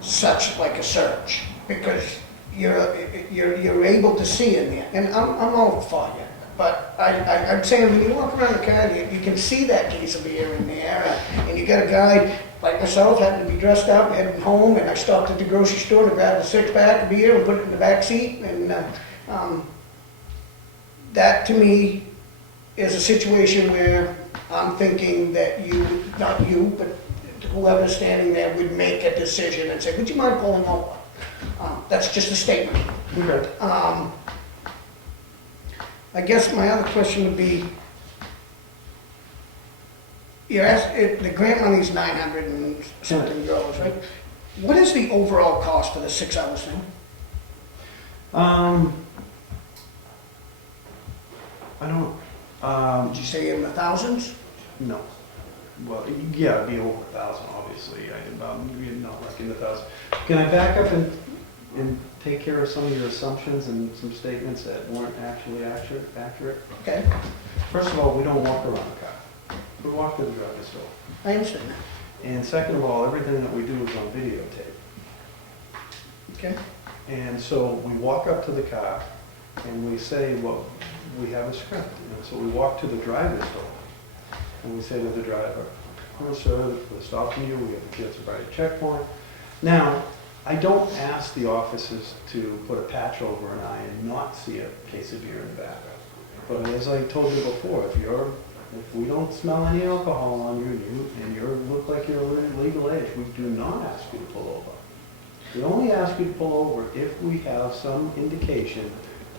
such like a search, because you're able to see in there, and I'm all for you. But I'm saying, when you walk around the car, you can see that case of beer in there, and you got a guy like myself having to be dressed up, heading home, and I stopped at the grocery store to grab a six-pack of beer and put it in the back seat, and that to me is a situation where I'm thinking that you, not you, but whoever's standing there would make a decision and say, would you mind pulling over? That's just a statement. Okay. I guess my other question would be, the grant money's 900 and something dollars, right? What is the overall cost for the 6 hours thing? I don't know. Did you say in the thousands? No. Well, yeah, it'd be over 1,000, obviously. You're not like in the thousands. Can I back up and take care of some of your assumptions and some statements that weren't actually accurate? Okay, First of all, we don't walk around the car. We walk to the drugstore. I understand that. And second of all, everything that we do is on videotape. Okay, And so we walk up to the car and we say, well, we have a script. And so we walk to the driver's door and we say to the driver, "Oh, sir, we're stopping you. We have a field sobriety checkpoint." Now, I don't ask the officers to put a patch over an eye and not see a case of beer in the back. But as I told you before, if we don't smell any alcohol on you and you look like you're legal age, we do not ask you to pull over. We only ask you to pull over if we have some indication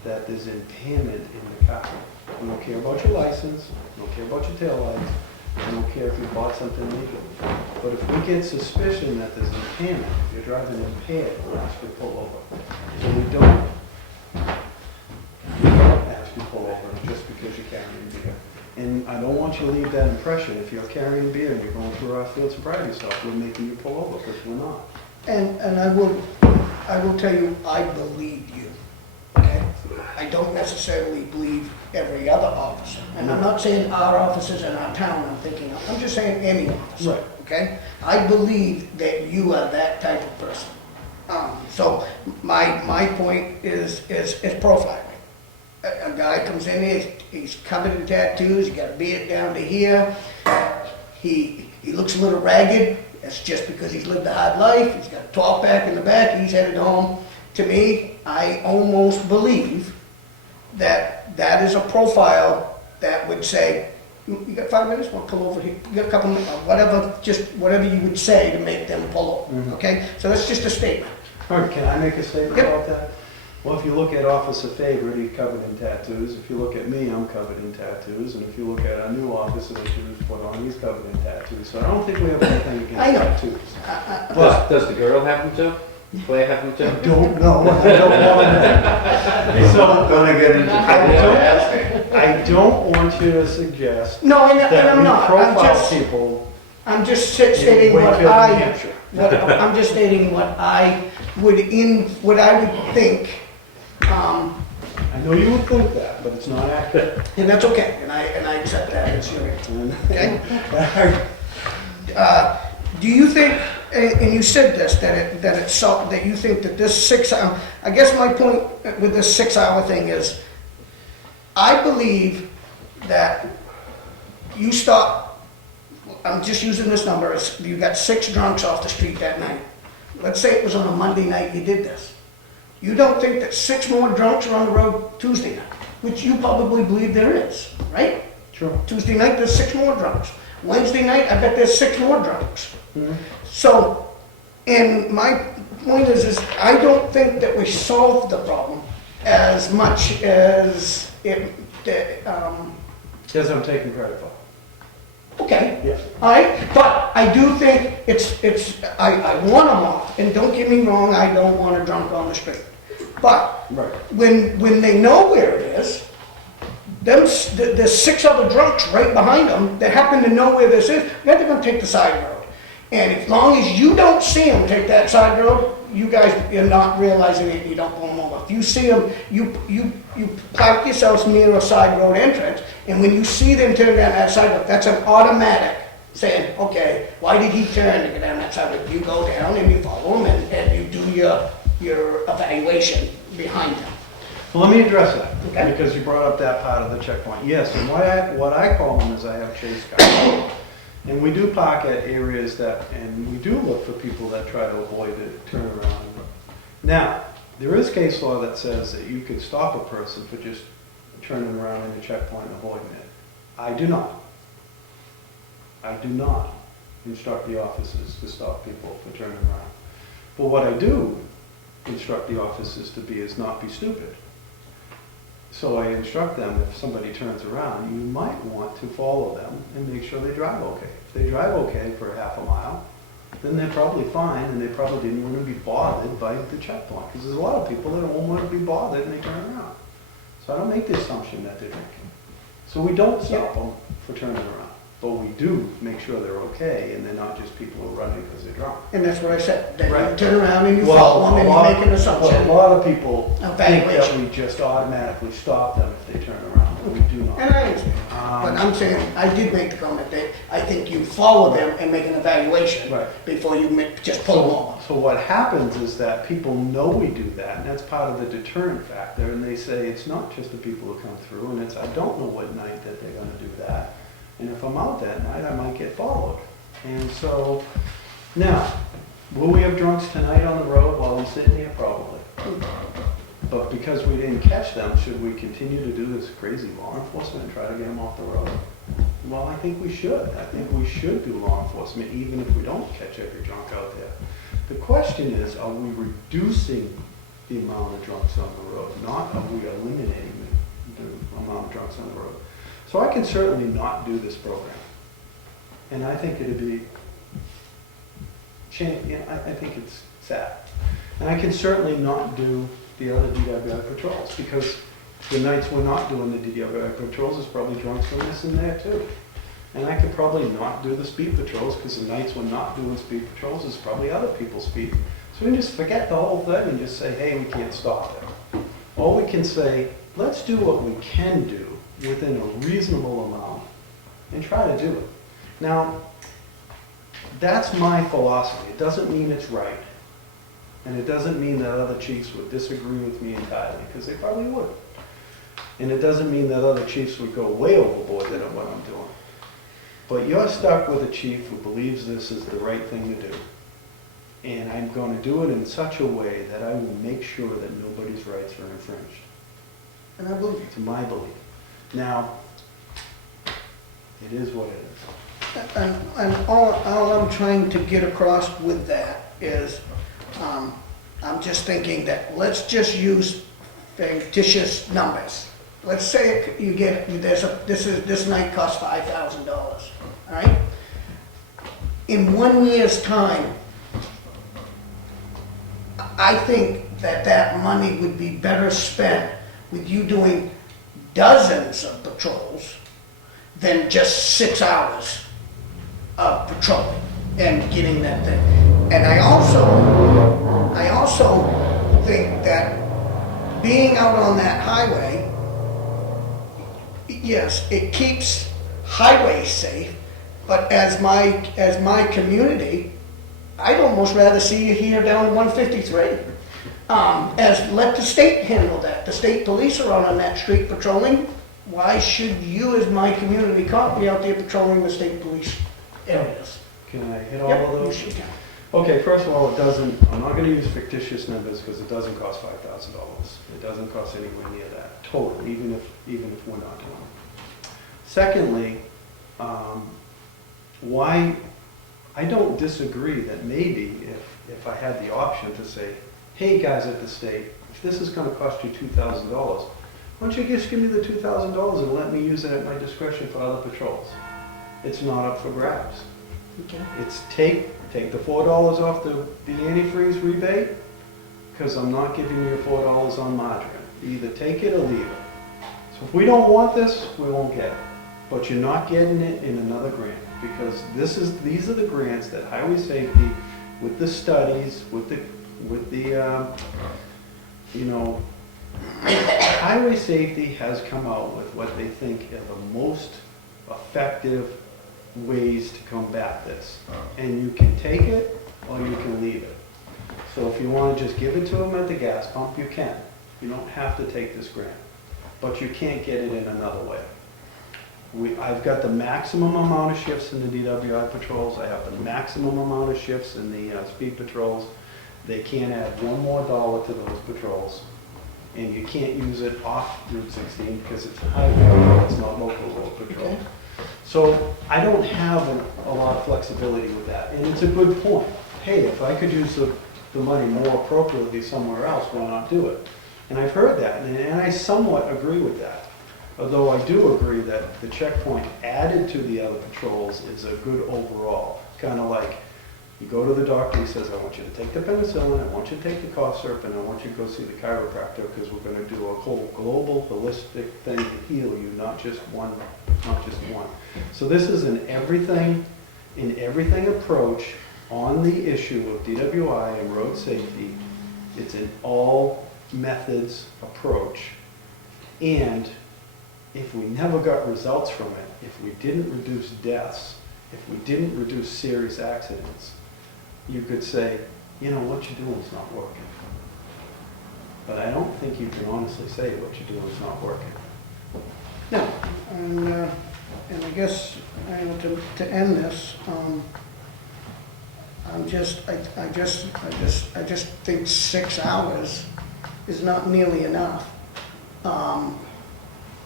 that there's impairment in the car. We don't care about your license, we don't care about your taillights, we don't care if you bought something legally. But if we get suspicion that there's impairment, if you're driving impaired, we'll ask you to pull over. So we don't ask you to pull over just because you're carrying beer. And I don't want you to leave that impression. If you're carrying beer and you're going through our field sobriety stuff, we're making you pull over, because we're not. and I will tell you, I believe you, okay? I don't necessarily believe every other officer. And I'm not saying our officers in our town I'm thinking of, I'm just saying any officer, Right. okay? I believe that you are that type of person. So my point is profiling. A guy comes in here, he's covered in tattoos, he got a beard down to here, he looks a little ragged, that's just because he's lived a hard life, he's got a 12-pack in the back, he's headed home. To me, I almost believe that that is a profile that would say, you got 5 minutes, we'll pull over here, you got a couple minutes, whatever, just whatever you would say to make them pull over, okay? So that's just a statement. All right, can I make a statement Yep. about that? Well, if you look at Officer Favorite, he's covered in tattoos. If you look at me, I'm covered in tattoos. And if you look at our new officer that you just put on, he's covered in tattoos. So I don't think we have anything against I know. tattoos. Well, does the girl have them too? Claire have them I too? don't know. I don't know. So Gonna get into I don't want you to suggest No, and that I'm we not, profile people I'm just in stating what Wakefield, New I, Hampshire. I'm just stating what I would think, I know you would think that, but it's not accurate. and that's okay, and I accept that as your, okay? Do you think, and you said this, that you think that this 6 hour, I guess my point with this 6 hour thing is, I believe that you stop, I'm just using this number, you got 6 drunks off the street that night. Let's say it was on a Monday night you did this. You don't think that 6 more drunks are on the road Tuesday night, which you probably believe there is, right? Sure. Tuesday night, there's 6 more drunks. Wednesday night, I bet there's 6 more drunks. Mhm. So, in my point is I don't think that we solved the problem as much as Because I'm taking credit for. okay. Yeah. All right, but I do think I want them off, and don't get me wrong, I don't want a drunk on the street. But Right. when they know where it is, there's 6 other drunks right behind them that happen to know where this is, they're gonna take the side road. And as long as you don't see them take that side road, you guys, you're not realizing it, you don't pull them over. If you see them, you park yourselves near a side road entrance, and when you see them turn down that side road, that's an automatic saying, okay, why did he turn to get down that side road? You go down and you follow him, and you do your evaluation behind him. Well, let me address that, Okay. because you brought up that part of the checkpoint. Yes, and what I call them is I have chase cars. And we do park at areas that, and we do look for people that try to avoid it, turn around. Now, there is case law that says that you can stop a person for just turning around in a checkpoint and avoiding it. I do not. I do not instruct the officers to stop people for turning around. But what I do instruct the officers to be is not be stupid. So I instruct them, if somebody turns around, you might want to follow them and make sure they drive okay. If they drive okay for half a mile, then they're probably fine, and they probably didn't want to be bothered by the checkpoint. Because there's a lot of people that don't want to be bothered and they turn around. So I don't make the assumption that they're drinking. So we don't stop them for turning around. But we do make sure they're okay, and they're not just people who are running because they're drunk. And that's what I said, that Right. you turn around and you follow them, and you make an assumption. A lot of people think that Evaluation. we just automatically stop them if they turn around, but we do not. And I understand, but I'm saying, I did make the comment that I think you follow them and make an evaluation Right. before you just pull them over. So what happens is that people know we do that, and that's part of the deterrent factor, and they say it's not just the people who come through, and it's, I don't know what night that they're gonna do that. And if I'm out that night, I might get followed. And so, now, will we have drunks tonight on the road while I'm sitting here? Probably. But because we didn't catch them, should we continue to do this crazy law enforcement and try to get them off the road? Well, I think we should. I think we should do law enforcement even if we don't catch every drunk out there. The question is, are we reducing the amount of drunks on the road? Not are we eliminating the amount of drunks on the road? So I can certainly not do this program. And I think it'd be, I think it's sad. And I can certainly not do the other DWI patrols, because the nights we're not doing the DWI patrols is probably drunks from this and there too. And I could probably not do the speed patrols, because the nights we're not doing speed patrols is probably other people speeding. So we can just forget the whole thing and just say, hey, we can't stop it. Or we can say, let's do what we can do within a reasonable amount and try to do it. Now, that's my philosophy. It doesn't mean it's right. And it doesn't mean that other chiefs would disagree with me entirely, because they probably would. And it doesn't mean that other chiefs would go way overboard than what I'm doing. But you're stuck with a chief who believes this is the right thing to do. And I'm going to do it in such a way that I will make sure that nobody's rights are infringed. And I believe It's my belief. Now, it is what it is. And all I'm trying to get across with that is, I'm just thinking that let's just use fictitious numbers. Let's say you get, this night costs $5,000, all right? In 1 year's time, I think that money would be better spent with you doing dozens of patrols than just 6 hours of patrolling and getting that thing. And I also think that being out on that highway, yes, it keeps highways safe, but as my community, I'd almost rather see you here down in 153. As let the state handle that. The state police are on that street patrolling. Why should you, as my community cop, be out there patrolling the state police areas? Can I hit all Yep, of you those? sure can. Okay, first of all, it doesn't, I'm not gonna use fictitious numbers because it doesn't cost $5,000. It doesn't cost anywhere near that, total, even if we're not doing it. Secondly, why, I don't disagree that maybe if I had the option to say, hey, guys at the state, if this is gonna cost you $2,000, why don't you just give me the $2,000 and let me use it at my discretion for other patrols? It's not up for grabs. Okay. It's take the $4 off the antifreeze rebate, because I'm not giving you $4 on margarine. Either take it or leave it. So if we don't want this, we won't get it. But you're not getting it in another grant, because these are the grants that highway safety, with the studies, with the highway safety has come out with what they think are the most effective ways to combat this. And you can take it or you can leave it. So if you want to just give it to them at the gas pump, you can. You don't have to take this grant. But you can't get it in another way. I've got the maximum amount of shifts in the DWI patrols. I have the maximum amount of shifts in the speed patrols. They can't add one more dollar to those patrols. And you can't use it off Route 16 because it's a highway patrol, it's not local road patrol. Okay. So I don't have a lot of flexibility with that. And it's a good point. Hey, if I could use the money more appropriately somewhere else, why not do it? And I've heard that, and I somewhat agree with that. Although I do agree that the checkpoint added to the other patrols is a good overall. Kind of like, you go to the doctor, he says, I want you to take the penicillin, I want you to take the cough syrup, and I want you to go see the chiropractor because we're going to do a whole global, holistic thing to heal you, not just one. So this is an everything approach on the issue of DWI and road safety. It's an all methods approach. And if we never got results from it, if we didn't reduce deaths, if we didn't reduce serious accidents, you could say, you know, what you're doing is not working. But I don't think you can honestly say what you're doing is not working. No, and I guess, to end this, I just think 6 hours is not nearly enough.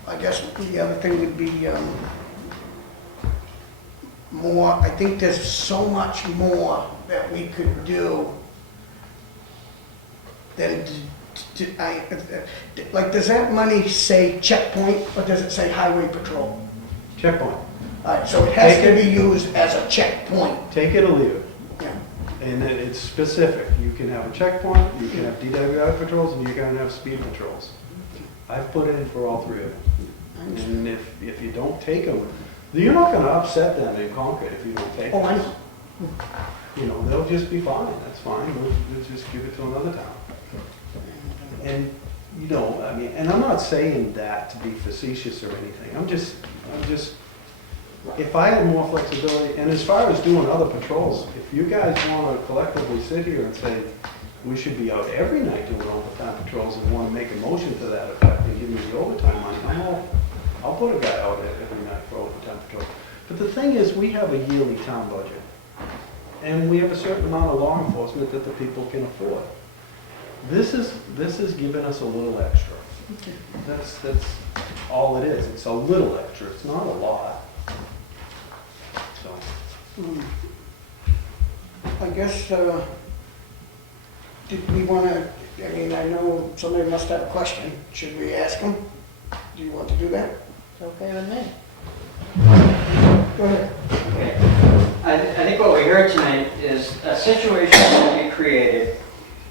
I guess the other thing would be more, I think there's so much more that we could do than, like, does that money say checkpoint or does it say highway patrol? Checkpoint. All right, so it has to be used as a checkpoint. Take it or leave it. Yeah. And then it's specific. You can have a checkpoint, you can have DWI patrols, and you can have speed patrols. I've put it in for all three of them. And if you don't take them, you're not going to upset them in Concord if you don't take them. Oh, I know. You know, they'll just be fine. That's fine. We'll just give it to another town. And, you know, I mean, and I'm not saying that to be facetious or anything. I'm just, if I had more flexibility, and as far as doing other patrols, if you guys want to collectively sit here and say, we should be out every night doing overtime patrols and want to make a motion to that effect and give me the overtime money, I'll put a guy out every night for overtime patrol. But the thing is, we have a yearly town budget. And we have a certain amount of law enforcement that the people can afford. This is giving us a little extra. Okay. That's all it is. It's a little extra. It's not a lot. So. I guess, did we want to, I mean, I know somebody must have a question. Should we ask them? Do you want to do that? It's okay with me. Go ahead. Okay. I think what we heard tonight is a situation that will be created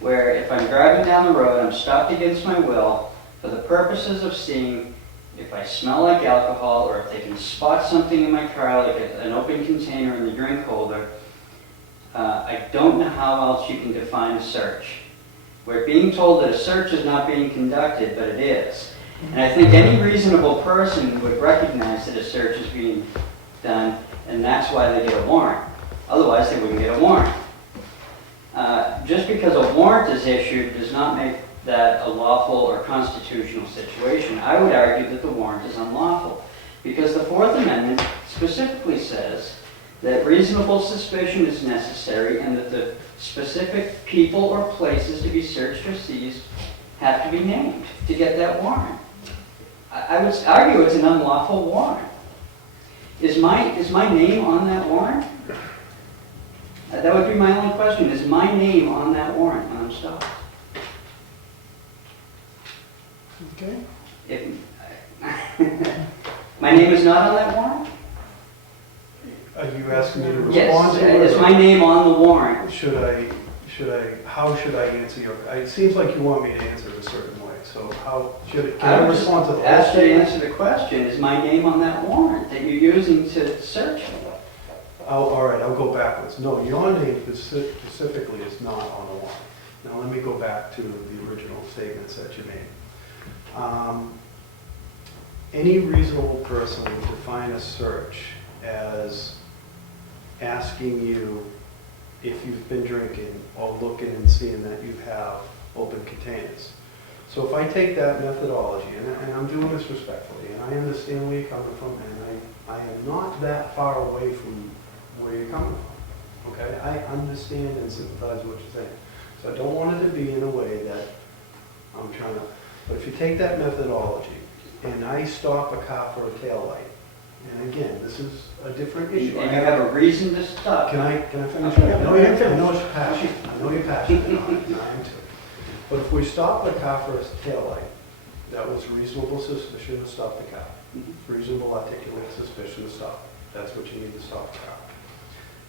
where if I'm driving down the road, I'm stopped against my will for the purposes of seeing if I smell like alcohol or if they can spot something in my car, like an open container in the drink holder. I don't know how else you can define a search. We're being told that a search is not being conducted, but it is. And I think any reasonable person would recognize that a search is being done, and that's why they get a warrant. Otherwise, they wouldn't get a warrant. Just because a warrant is issued does not make that a lawful or constitutional situation. I would argue that the warrant is unlawful, because the Fourth Amendment specifically says that reasonable suspicion is necessary and that the specific people or places to be searched or seized have to be named to get that warrant. I would argue it's an unlawful warrant. Is my name on that warrant? That would be my only question. Is my name on that warrant when I'm stopped? Okay? If, my name is not on that warrant? Are you asking me to respond Yes, to it? is my name on the warrant? How should I answer your, it seems like you want me to answer it a certain way, so can I I would respond to the whole ask you to statement? answer the question, is my name on that warrant that you're using to search me? All right, I'll go backwards. No, your name specifically is not on the warrant. Now, let me go back to the original statements that you made. Any reasonable person would define a search as asking you if you've been drinking or looking and seeing that you have open containers. So if I take that methodology, and I'm doing this respectfully, and I understand where you're coming from, and I am not that far away from where you're coming from, okay? I understand and sympathize with what you're saying. So I don't want it to be in a way that I'm trying to, but if you take that methodology, and I stop a car for a tail light, and again, this is a different issue. And you have a reason to stop. Can I finish? Okay. I know you're passionate. I know you're passionate on it, and I am too. But if we stop the car for a tail light, that was reasonable suspicion to stop the car. Reasonable articulate suspicion to stop. That's what you need to stop the car.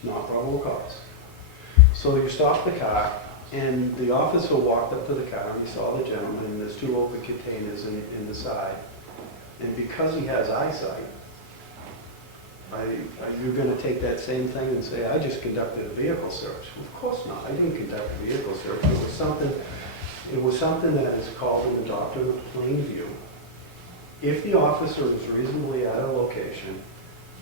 Not probable cause. So you stop the car, and the officer walked up to the car, and he saw the gentleman, and there's two open containers in the side. And because he has eyesight, are you going to take that same thing and say, I just conducted a vehicle search? Of course not. I didn't conduct a vehicle search. It was something that is called in the doctrine of plain view. If the officer is reasonably at a location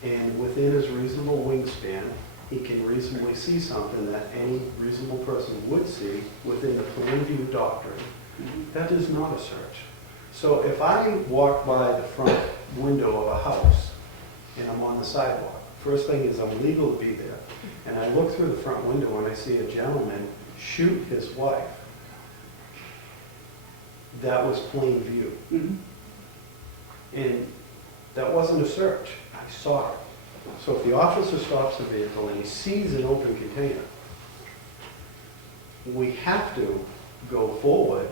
and within his reasonable wingspan, he can reasonably see something that any reasonable person would see within the plain view doctrine, that is not a search. So if I walk by the front window of a house and I'm on the sidewalk, first thing is I'm legal to be there, and I look through the front window and I see a gentleman shoot his wife, that was plain view. And that wasn't a search. I saw it. So if the officer stops the vehicle and he sees an open container, we have to go forward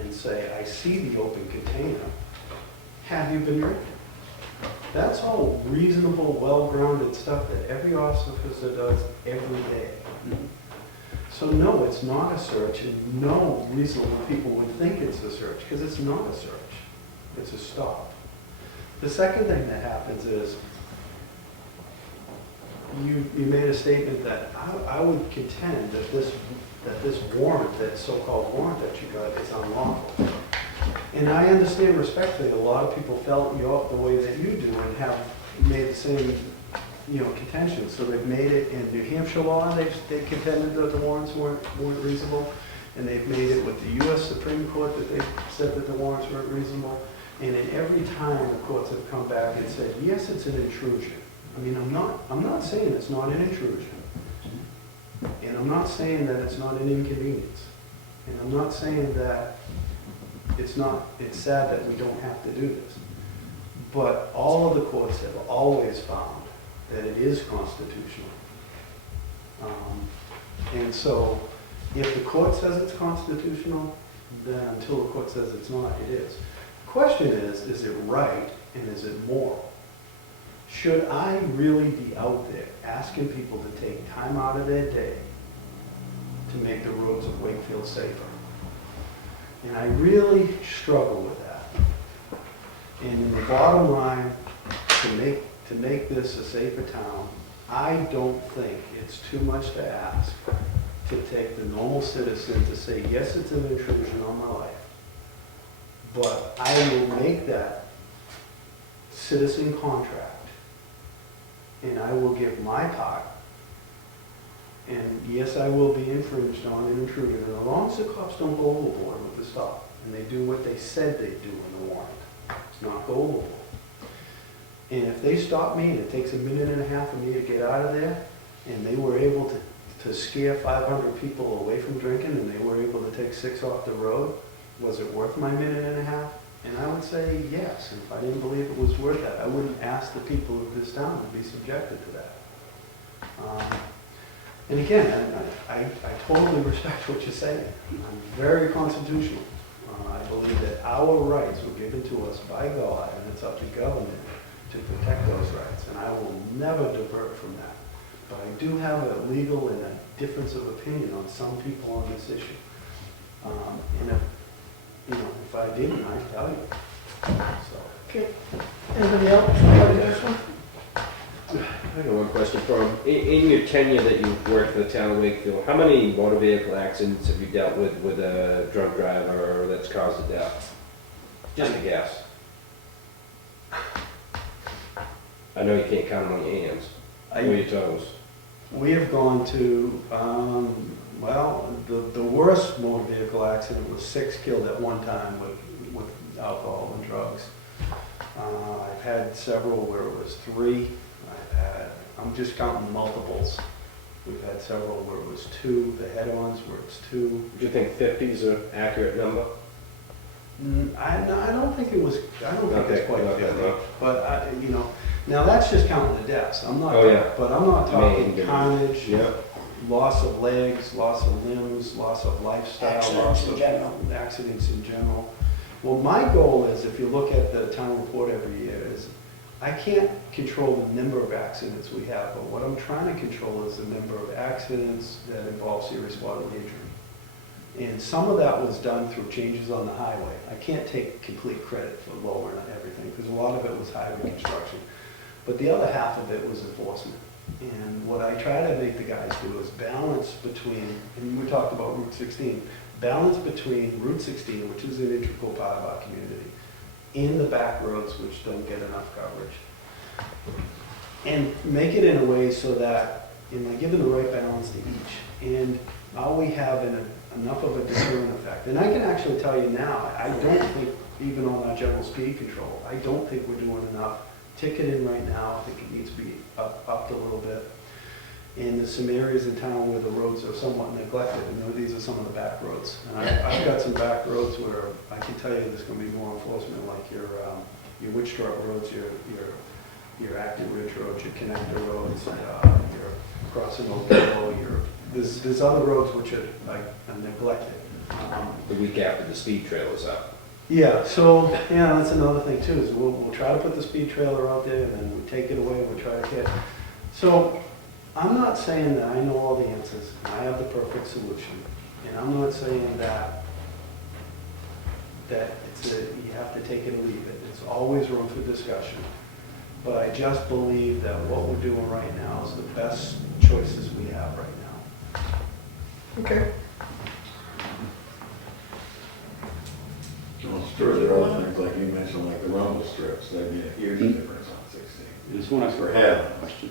and say, I see the open container. Have you been drinking? That's all reasonable, well-grounded stuff that every officer does every day. So no, it's not a search, and no reasonable people would think it's a search, because it's not a search. It's a stop. The second thing that happens is, you made a statement that I would contend that this warrant, that so-called warrant that you got, is unlawful. And I understand respectfully, a lot of people felt the way that you do and have made the same, contention. So they've made it in New Hampshire law, they contended that the warrants weren't reasonable, and they've made it with the U.S. Supreme Court that they said that the warrants weren't reasonable. And in every time the courts have come back and said, yes, it's an intrusion. I mean, I'm not saying it's not an intrusion. And I'm not saying that it's not an inconvenience. And I'm not saying that it's sad that we don't have to do this. But all of the courts have always found that it is constitutional. And so if the court says it's constitutional, then until the court says it's not, it is. The question is it right and is it moral? Should I really be out there asking people to take time out of their day to make the roads of Wakefield safer? And I really struggle with that. And in the bottom line, to make this a safer town, I don't think it's too much to ask to take the normal citizen to say, yes, it's an intrusion on my life, but I will make that citizen contract, and I will give my part. And yes, I will be infringed on and intruded, and as long as the cops don't go overboard with the stop, and they do what they said they'd do in the warrant, it's not go overboard. And if they stop me and it takes a minute and a half for me to get out of there, and they were able to scare 500 people away from drinking, and they were able to take 6 off the road, was it worth my minute and a half? And I would say yes. And if I didn't believe it was worth that, I wouldn't ask the people of this town to be subjected to that. And again, I totally respect what you're saying. I'm very constitutional. I believe that our rights were given to us by God, and it's up to government to protect those rights, and I will never divert from that. But I do have a legal and a difference of opinion on some people on this issue. And if I didn't, I'd tell you. So. Okay. Anybody else? Anybody got one? I got one question for him. In your tenure that you've worked for the town of Wakefield, how many motor vehicle accidents have you dealt with a drunk driver that's caused a death? Just a guess. I know you can't count them on your hands, or your toes. We have gone to, the worst motor vehicle accident was 6 killed at one time with alcohol and drugs. I've had several where it was 3. I'm just counting multiples. We've had several where it was 2, the head-ons where it's 2. Do you think 50 is an accurate number? I don't think it was, I don't think it's quite Okay, 50. no. But, now that's just counting the deaths. I'm not, Oh, yeah. but I'm not talking Main, carnage, Yeah. loss of legs, loss of limbs, loss of lifestyle, Accidents loss in of general. accidents in general. Well, my goal is, if you look at the town report every year, is I can't control the number of accidents we have, but what I'm trying to control is the number of accidents that involve serious bodily injury. And some of that was done through changes on the highway. I can't take complete credit for lowering everything, because a lot of it was highway construction. But the other half of it was enforcement. And what I try to make the guys do is balance between, and we talked about Route 16, balance between Route 16, which is an integral part of our community, and the back roads, which don't get enough coverage. And make it in a way so that, am I giving the right balance to each? And are we having enough of a deterrent effect? And I can actually tell you now, I don't think, even on our general speed control, I don't think we're doing enough. Ticketing right now, I think it needs to be upped a little bit. And there's some areas in town where the roads are somewhat neglected, and these are some of the back roads. And I've got some back roads where I can tell you there's going to be more enforcement, like your Witchtrot roads, your Active Ridge roads, your connector roads, your crossing Oak Hill, there's other roads which are neglected. The week after the speed trail is up. Yeah, so, that's another thing too, is we'll try to put the speed trailer out there, and then we take it away, we try to get. So, I'm not saying that I know all the answers, and I have the perfect solution. And I'm not saying that you have to take it or leave it. It's always room for discussion. But I just believe that what we're doing right now is the best choices we have right now. Okay. Well, sure, there are things like you mentioned, like the rumble strips, that'd be a huge difference on 16. I just want to ask For a head. question.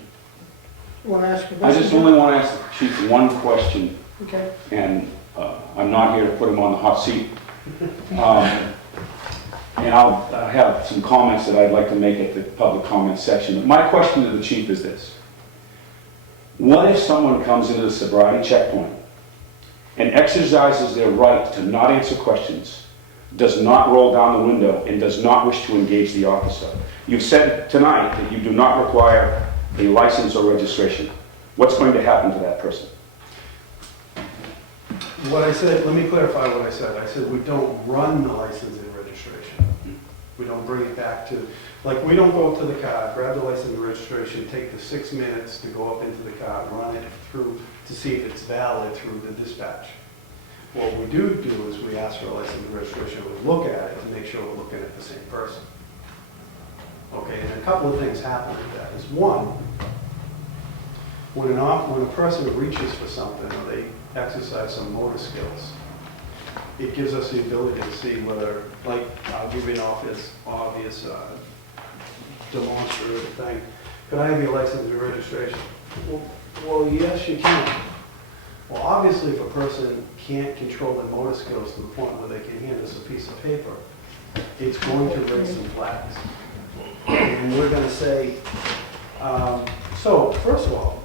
You want to ask a I question? just only want to ask the chief one question, Okay. and I'm not here to put him on the hot seat. And I have some comments that I'd like to make at the public comment section. My question to the chief is this. What if someone comes into the sobriety checkpoint and exercises their right to not answer questions, does not roll down the window, and does not wish to engage the officer? You've said tonight that you do not require a license or registration. What's going to happen to that person? What I said, let me clarify what I said. I said we don't run the license and registration. We don't bring it back to, like, we don't go up to the car, grab the license and registration, take the 6 minutes to go up into the car, run it through to see if it's valid through the dispatch. What we do is we ask for a license and registration, we look at it to make sure we're looking at the same person. Okay, and a couple of things happen with that. Is one, when a person reaches for something or they exercise some motor skills, it gives us the ability to see whether, like, I'll give you an obvious demonstrative thing. Could I have your license and registration? Well, yes, you can. Well, obviously, if a person can't control their motor skills to the point where they can hand us a piece of paper, it's going to raise some flags. And we're going to say, so first of all,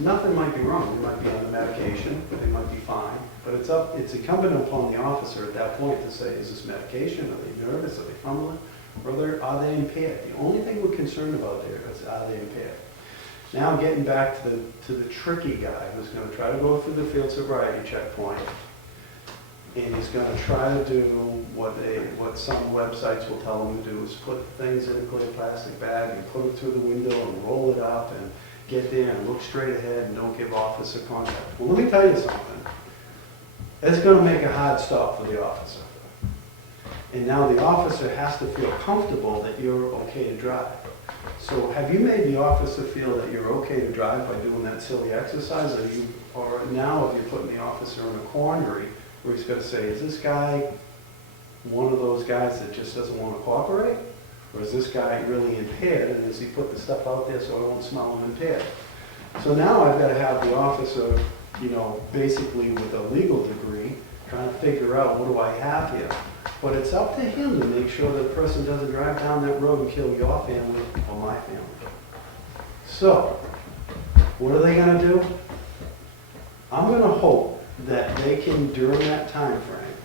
nothing might be wrong. They might be on the medication, they might be fine, but it's incumbent upon the officer at that point to say, is this medication? Are they nervous? Are they fumbling? Or are they impaired? The only thing we're concerned about there is, are they impaired? Now getting back to the tricky guy who's gonna try to go through the field sobriety checkpoint, and he's gonna try to do what some websites will tell him to do, is put things in a clear plastic bag and put it through the window and roll it up and get there and look straight ahead and don't give officer contact. Well, let me tell you something. That's gonna make a hard stop for the officer. And now the officer has to feel comfortable that you're okay to drive. So have you made the officer feel that you're okay to drive by doing that silly exercise? Or now if you're putting the officer in a quandary where he's gonna say, is this guy one of those guys that just doesn't wanna cooperate? Or is this guy really impaired, and does he put the stuff out there so I won't smell him impaired? So now I've gotta have the officer, basically with a legal degree, trying to figure out what do I have here. But it's up to him to make sure that person doesn't drive down that road and kill your family or my family. So, what are they gonna do? I'm gonna hope that they can, during that time frame,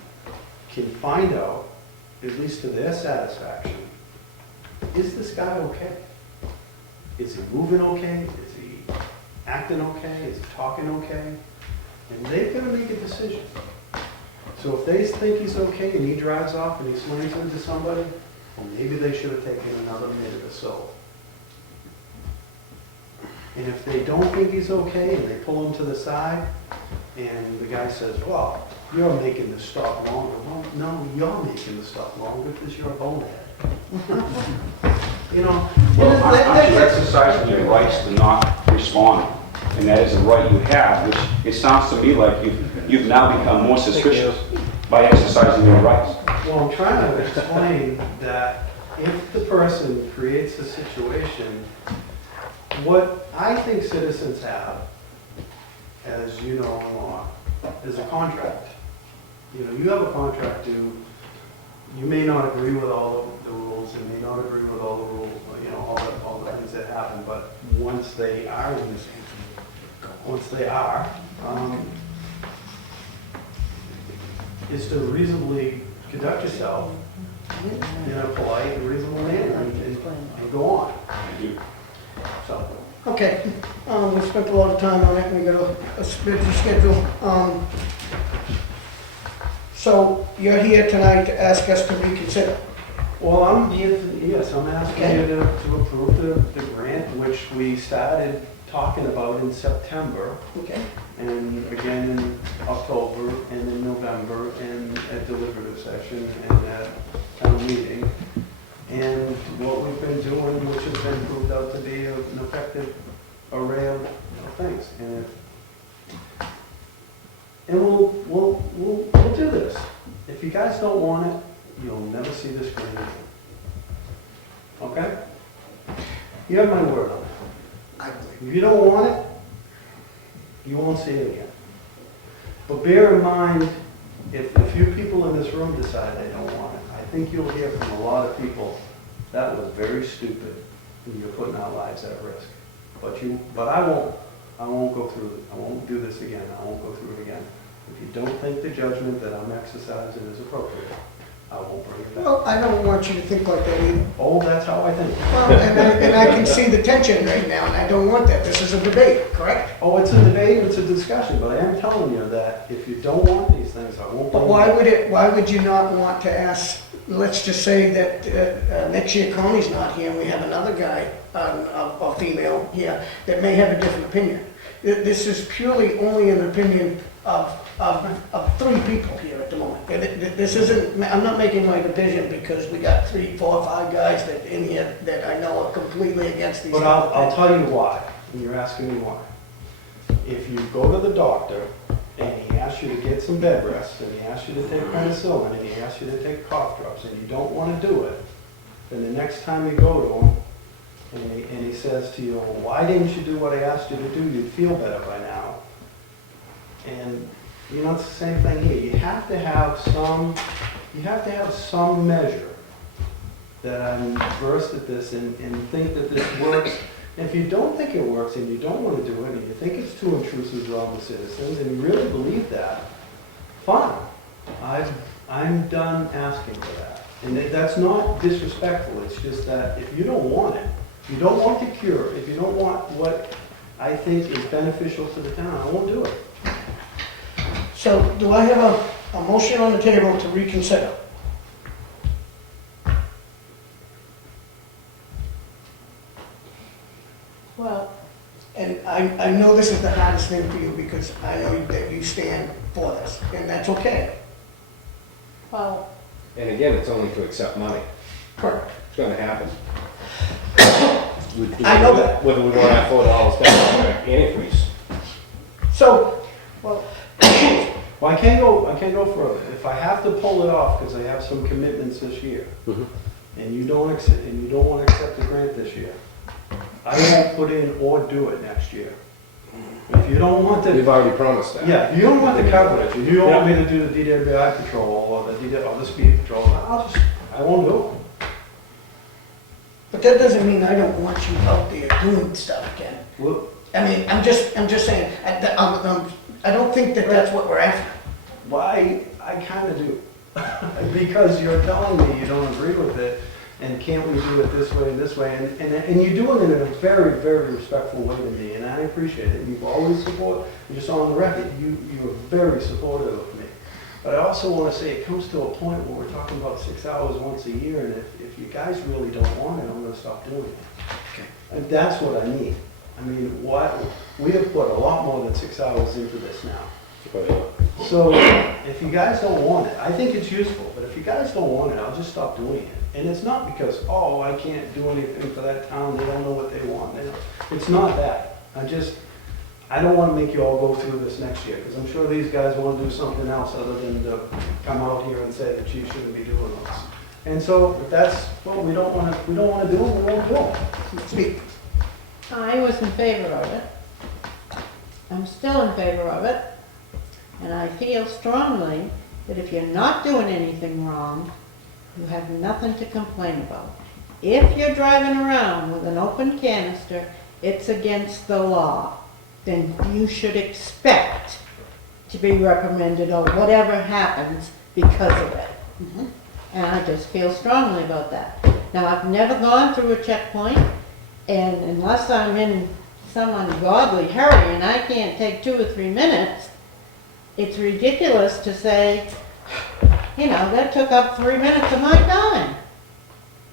can find out, at least to their satisfaction, is this guy okay? Is he moving okay? Is he acting okay? Is he talking okay? And they're gonna make a decision. So if they think he's okay and he drives off and he slams into somebody, well, maybe they should have taken another minute or so. And if they don't think he's okay and they pull him to the side and the guy says, well, you're making the stop longer. Well, no, you're making the stop longer because you're a bonehead. Well, aren't you exercising your rights to not respond? And that is a right you have, which it sounds to me like you've now become more suspicious by exercising your rights. Well, I'm trying to explain that if the person creates a situation, what I think citizens have, as you know in law, is a contract. You have a contract to, you may not agree with all the rules, and may not agree with all the rules, all the things that happen, but once they are in this, is to reasonably conduct yourself in a polite and reasonable manner and go on. So, Okay, we spent a lot of time on it, we got a busy schedule. So you're here tonight to ask us to reconsider. well, I'm here, I'm asking you to approve the grant, which we started talking about in September, Okay. and again in October, and in November, and at deliberative session, and at town meeting. And what we've been doing, which has been proved out to be an effective array of things. And we'll do this. If you guys don't want it, you'll never see this grant again. Okay? You have my word on it. If you don't want it, you won't see it again. But bear in mind, if a few people in this room decide they don't want it, I think you'll hear from a lot of people, that was very stupid, and you're putting our lives at risk. But I won't go through it. I won't do this again. I won't go through it again. If you don't think the judgment that I'm exercising is appropriate, I won't bring it back. Well, I don't want you to think like that either. Oh, that's how I think. Well, and I can see the tension right now, and I don't want that. This is a debate, correct? Oh, it's a debate, it's a discussion, but I am telling you that if you don't want these things, I won't. But why would you not want to ask, let's just say that next year Connie's not here, and we have another guy, a female here, that may have a different opinion. This is purely only an opinion of 3 people here at the moment. This isn't, I'm not making my division because we got 3, 4, 5 guys that in here that I know are completely against these. But I'll tell you why, and you're asking me why. If you go to the doctor and he asks you to get some bed rest, and he asks you to take penicillin, and he asks you to take cough drops, and you don't want to do it, then the next time you go to him, and he says to you, well, why didn't you do what I asked you to do? You'd feel better by now. And it's the same thing here. You have to have some measure that I'm versed at this and think that this works. And if you don't think it works and you don't want to do it, and you think it's too intrusive on the citizens, and you really believe that, fine. I'm done asking for that. And that's not disrespectful. It's just that if you don't want it, If you don't want the cure, if you don't want what I think is beneficial to the town, I won't do it. So do I have a motion on the table to reconsider? Well, And I know this is the hardest thing for you because I know that you stand for this, and that's okay. well, And again, it's only to accept money. Correct. It's gonna happen. I know that. Whether we want that $4 back or an increase. So, well, Well, I can't go further. If I have to pull it off because I have some commitments this year, and you don't want to accept the grant this year, I won't put in or do it next year. If you don't want the, We've already promised that. yeah, if you don't want the coverage, if you don't want me to do the DWI patrol or the speed patrol, I won't do it. but that doesn't mean I don't want you out there doing stuff, Ken. Well, I mean, I'm just saying, I don't think that that's what we're after. why, I kind of do. Because you're telling me you don't agree with it, and can't we do it this way and this way, and you do it in a very, very respectful way to me, and I appreciate it. You've always supported, just on the record, you are very supportive of me. But I also want to say, it comes to a point where we're talking about 6 hours once a year, and if you guys really don't want it, I'm going to stop doing it. Okay. And that's what I need. I mean, we have put a lot more than 6 hours into this now. So if you guys don't want it, I think it's useful, but if you guys don't want it, I'll just stop doing it. And it's not because, oh, I can't do anything for that town, they don't know what they want. It's not that. I don't want to make you all go through this next year, because I'm sure these guys want to do something else other than to come out here and say the chief shouldn't be doing this. And so if that's what we don't want to do, it, we won't do it. Speak. I was in favor of it. I'm still in favor of it. And I feel strongly that if you're not doing anything wrong, you have nothing to complain about. If you're driving around with an open canister, it's against the law, then you should expect to be reprimanded or whatever happens because of it. And I just feel strongly about that. Now, I've never gone through a checkpoint, and unless I'm in some ungodly hurry and I can't take 2 or 3 minutes, it's ridiculous to say, you know, that took up 3 minutes of my time.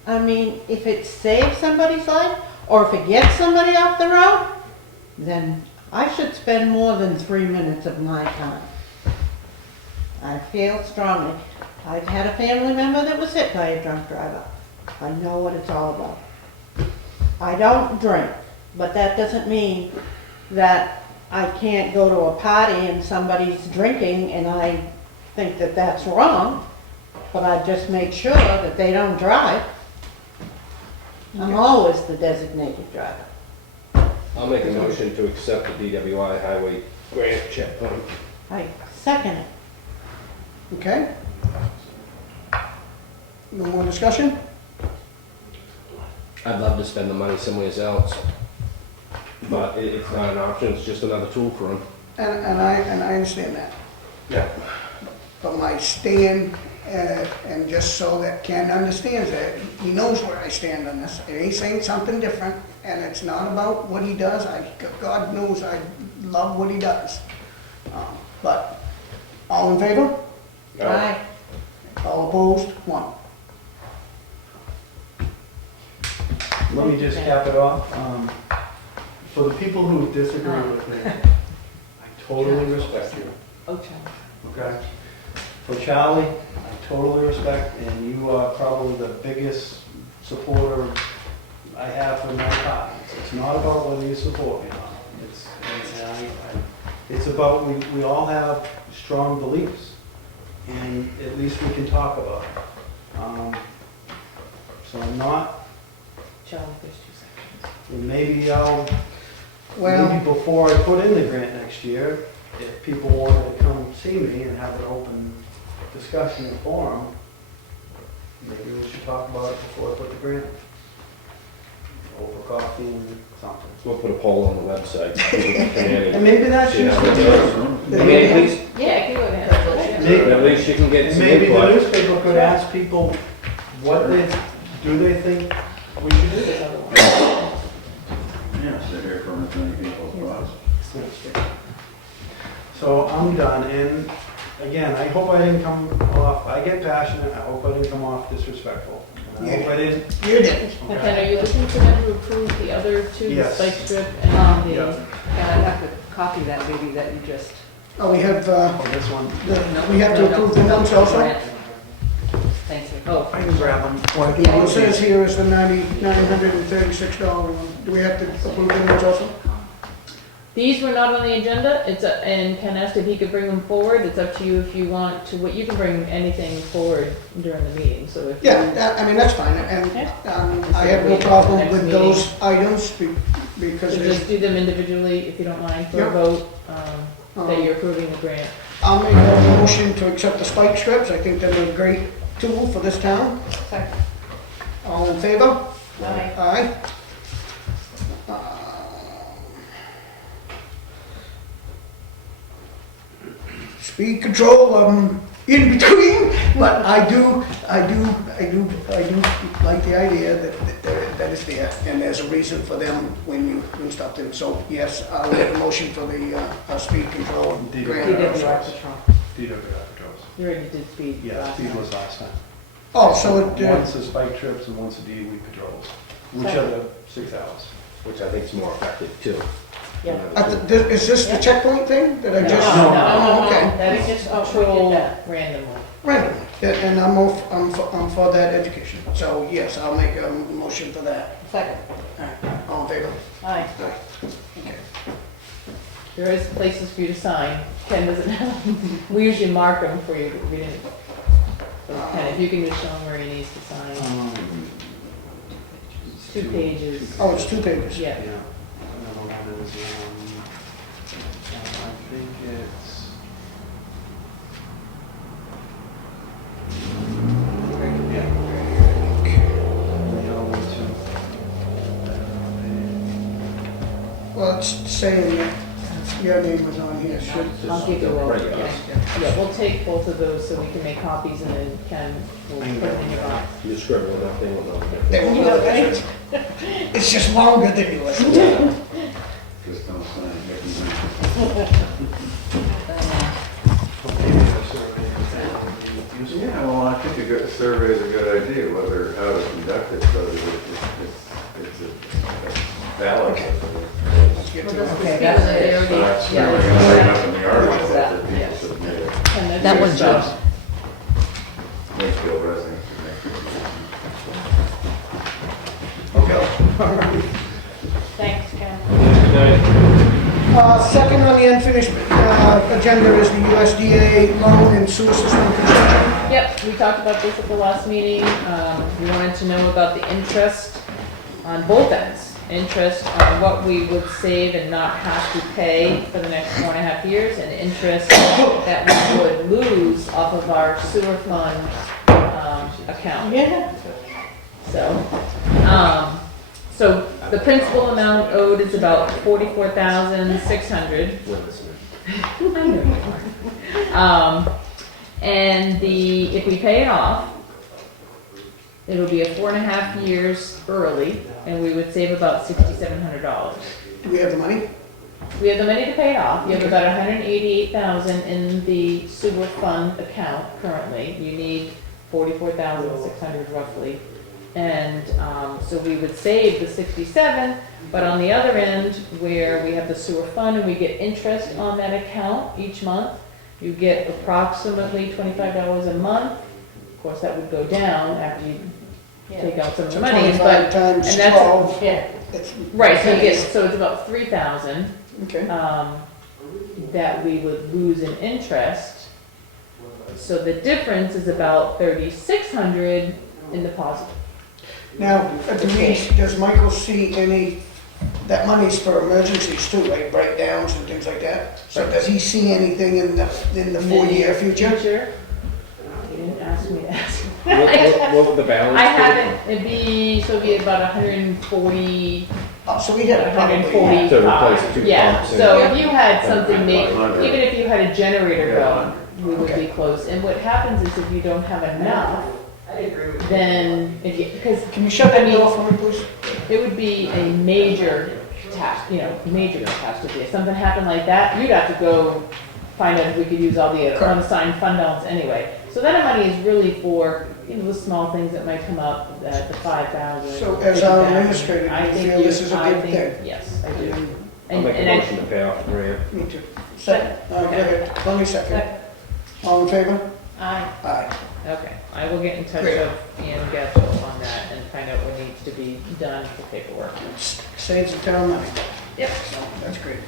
I mean, if it saves somebody's life, or if it gets somebody off the road, then I should spend more than 3 minutes of my time. I feel strongly. I've had a family member that was hit by a drunk driver. I know what it's all about. I don't drink, but that doesn't mean that I can't go to a party and somebody's drinking and I think that that's wrong, but I just make sure that they don't drive. I'm always the designated driver. I'll make a motion to accept the DWI highway grant checkpoint. I second it. Okay? No more discussion? I'd love to spend the money somewhere else, but it's not an option, it's just another tool for them. And I understand that. Yeah. But my stand, and just so that Ken understands that, he knows where I stand on this. And he's saying something different, and it's not about what he does. God knows I love what he does. But, all in favor? Aye. All opposed? 1. Let me just cap it off. For the people who disagree with me, I totally respect you, okay? For Charlie, I totally respect, and you are probably the biggest supporter I have for my party. It's not about whether you support me or not. It's about, we all have strong beliefs, and at least we can talk about it. So I'm not, Charlie, there's 2 seconds. maybe Well, maybe before I put in the grant next year, if people wanted to come see me and have an open discussion and forum, maybe we should talk about it before I put the grant in. Over coffee and something. We'll put a poll on the website. And maybe that's Yeah. useful. I mean, at least, Yeah, I can go ahead. at least you can get some Maybe the input. newspaper could ask people what do they think we should do. to hear from as many people as possible. So I'm done, and again, I hope I didn't come off, I get passionate, I hope I didn't come off disrespectful. And I hope I didn't. You did. And Ken, are you looking for them to approve the other two, the Yes. spike strip and the? Yep. And I'd have to copy that maybe that you just. Oh, we have, Oh, this one, we have to approve the notes also? Thank you. Oh, I can grab them. What it says here is the $936 one. Do we have to approve the notes also? these were not on the agenda, and Ken asked if he could bring them forward, it's up to you if you want to, you can bring anything forward during the meeting, so if you. Yeah, I mean, that's fine, and I have no problem with those items because So just do them individually, if you don't mind, for a Yep. vote, that you're approving the grant. I'll make a motion to accept the spike strips. I think they're a great tool for this town. Second. All in favor? Aye. Aye. Speed control, in between, but I do like the idea that it's there, and there's a reason for them when stuff in. So yes, I'll make a motion for the speed control grant. DWI patrol. DWI patrols. You already did speed Yeah, last speed time. was last time. Oh, so it, Once the spike trips and once the DWI patrols, which are the 6 hours. Which I think is more effective too. Yeah. is this the checkpoint thing that I No, just? no, Oh, okay. That is just patrol that. randomly. Randomly, and I'm for that education. So yes, I'll make a motion for that. Second. All right, all in favor? Aye. Okay. There is places for you to sign. Ken doesn't have, we usually mark them for you, but we didn't. So Ken, if you can just show him where he needs to sign. It's 2 pages. Oh, it's 2 pages. Yeah. Yeah. Another one is, I think it's. Yeah. The other one too. Well, it's saying that your name was on here. I'll give you all, Right, yeah. Yeah, we'll take both of those so we can make copies and then Ken will put them in your box. You scribble nothing with nothing. It's just longer than yours. Just don't sign, make them Yeah, well, I think a good survey is a good idea, whether, how to conduct it, so that it's a balance. Okay. Let's get to Well, it. that's Okay, the that's speed it. limit, they So already- that's yeah, really that's- gonna write up in the article That, that yeah. people submitted, Ken, that's That your one's stuff. yours. Wakefield residents. Okay. All right. Thanks, Ken. Second on the unfinished agenda is the USDA loan and sewer system construction. Yep, we talked about this at the last meeting. We wanted to know about the interest on both ends. Interest on what we would save and not have to pay for the next 4.5 years, and interest that we would lose off of our sewer fund account. Yeah. So the principal amount owed is about $44,600. And if we pay it off, it'll be a 4.5 years early, and we would save about $6,700. Do we have the money? We have the money to pay it off. You have about $188,000 in the sewer fund account currently. You need $44,600 roughly. And so we would save the 67, but on the other end, where we have the sewer fund and we get interest on that account each month, you get approximately $25 a month. Of course, that would go down after you take out some of the So money, 25 but, times and that's, 12. Yeah. It's right, so you get, pennies. so it's about 3,000, Okay. that we would lose in interest. So the difference is about 3,600 in deposit. Now, does Michael see any, that money's for emergencies too, right, breakdowns and things like that? So does he see anything in the 4-year future? You didn't ask me that. What would the balance I be? haven't, it'd be about 140, Oh, so we had probably. 140. To replace 2 Yeah, pumps and- so if you had something, even if you had a generator Yeah. going, we would be Okay. close. And what happens is if you don't have enough, then, because Can you shut that door for me, please? it would be a major major catastrophe. If something happened like that, you'd have to go find out if we could use all the unassigned fund balance anyway. So that money is really for, the small things that might come up, the 5,000. So as our 50,000. administrator, do I you think feel this is a I good think- thing? Yes, I do. I'll make a motion to pay off the grant. Me too. Second, go ahead, Tony second. All in favor? Aye. Aye. Okay, I will get in touch Great. with Ian Getchell on that and find out what needs to be done for paperwork. Saves the town money. Yep. So, that's great.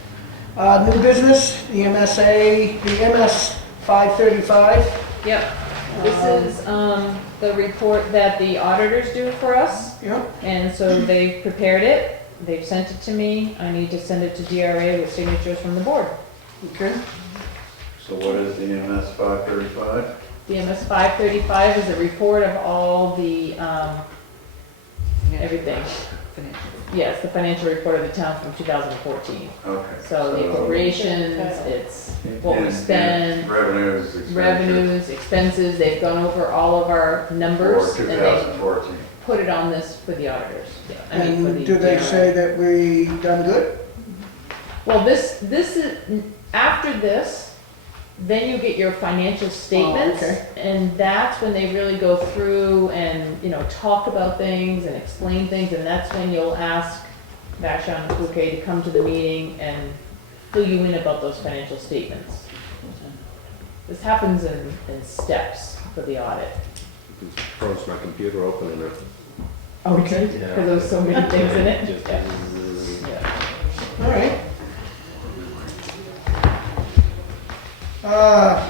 New business, the MSA, the MS 535. Yep, this is, the report that the auditors do for us, Yeah, and so they've prepared it, they've sent it to me, I need to send it to DRA with signatures from the board. okay. So what is the EMS 535? The MS 535 is a report of all the, everything. Yes, the financial report of the town from 2014. Okay. So the appropriations, it's what we spend, Revenues, expenditures revenues, expenses, they've gone over all of our numbers. for And they 2014. put it on this for the auditors. I mean, for the And do they DRA. say that we done good? Well, this is, after this, then you get your financial statements. okay. And that's when they really go through and, talk about things and explain things. And that's when you'll ask Vashon Fouquet to come to the meeting and fill you in about those financial statements. This happens in steps for the audit. Just froze my computer open and it. Okay. Yeah. Because there's so many things in it. Just- Yeah. All right.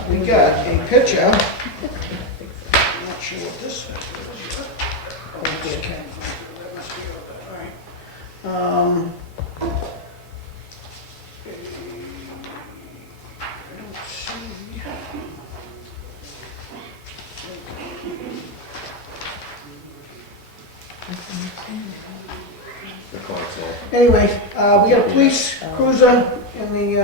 We got a picture. I'm not sure what this is. Oh, okay. That must be all right. I don't see. The console. Anyway, we got a police cruiser in the,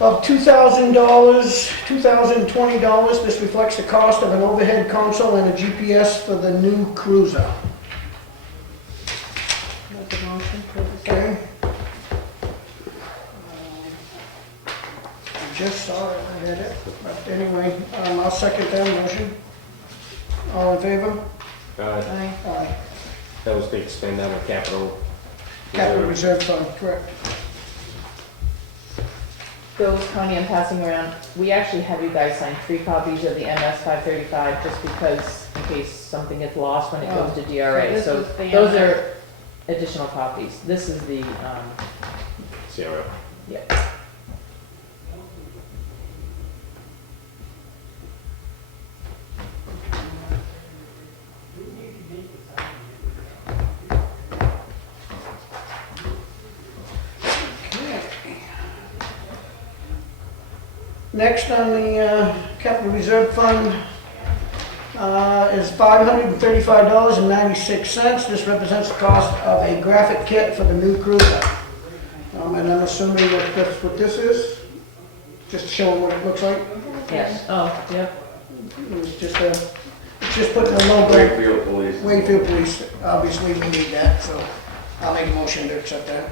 of $2,000, $2,020. This reflects the cost of an overhead console and a GPS for the new cruiser. Make a motion for the Okay? I just saw it, I had it, but anyway, I'll second that motion. All in favor? Aye. Aye. That was to expend out of capital. Capital Reserve Fund, correct. Bill, Connie, I'm passing around, we actually have you guys sign 3 copies of the MS 535 just because, in case something gets lost when it goes to DRA. So So this is the those MS. are additional copies. This is the, CRO. yeah. Next on the capital reserve fund is $535.96. This represents the cost of a graphic kit for the new cruiser. And I'm assuming that that's what this is, just showing what it looks like. Yes, oh, yep. It's just putting a logo, Wakefield Police. Wakefield Police, obviously we need that, so I'll make a motion to accept that.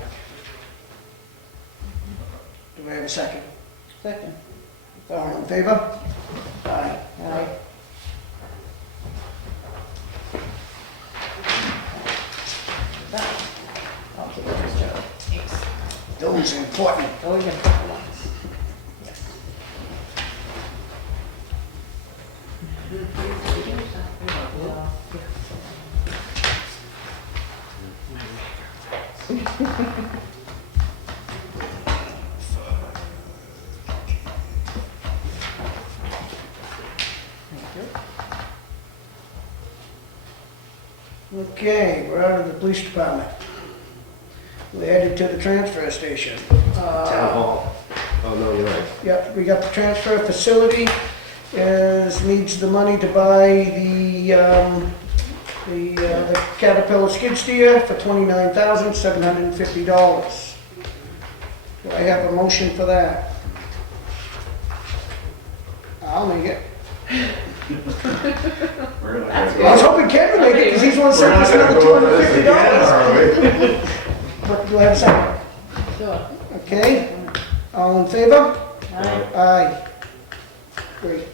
Do we have a second? Second. All in favor? Aye. Aye. I'll take this, Joe. Thanks. Those are important. Oh, you're gonna ones. Okay, we're out of the police department. We're headed to the transfer station. Town hall. Oh, no, you're right. Yep, we got the transfer facility, needs the money to buy the Caterpillar skid steer for $29,750. Do I have a motion for that? I'll make it. We're gonna I was hoping Ken would make take it, because he's one We're sent not us gonna another go over this again, $250. are we? But do I have a second? Sure. Okay, all in favor? Aye. Aye. Great.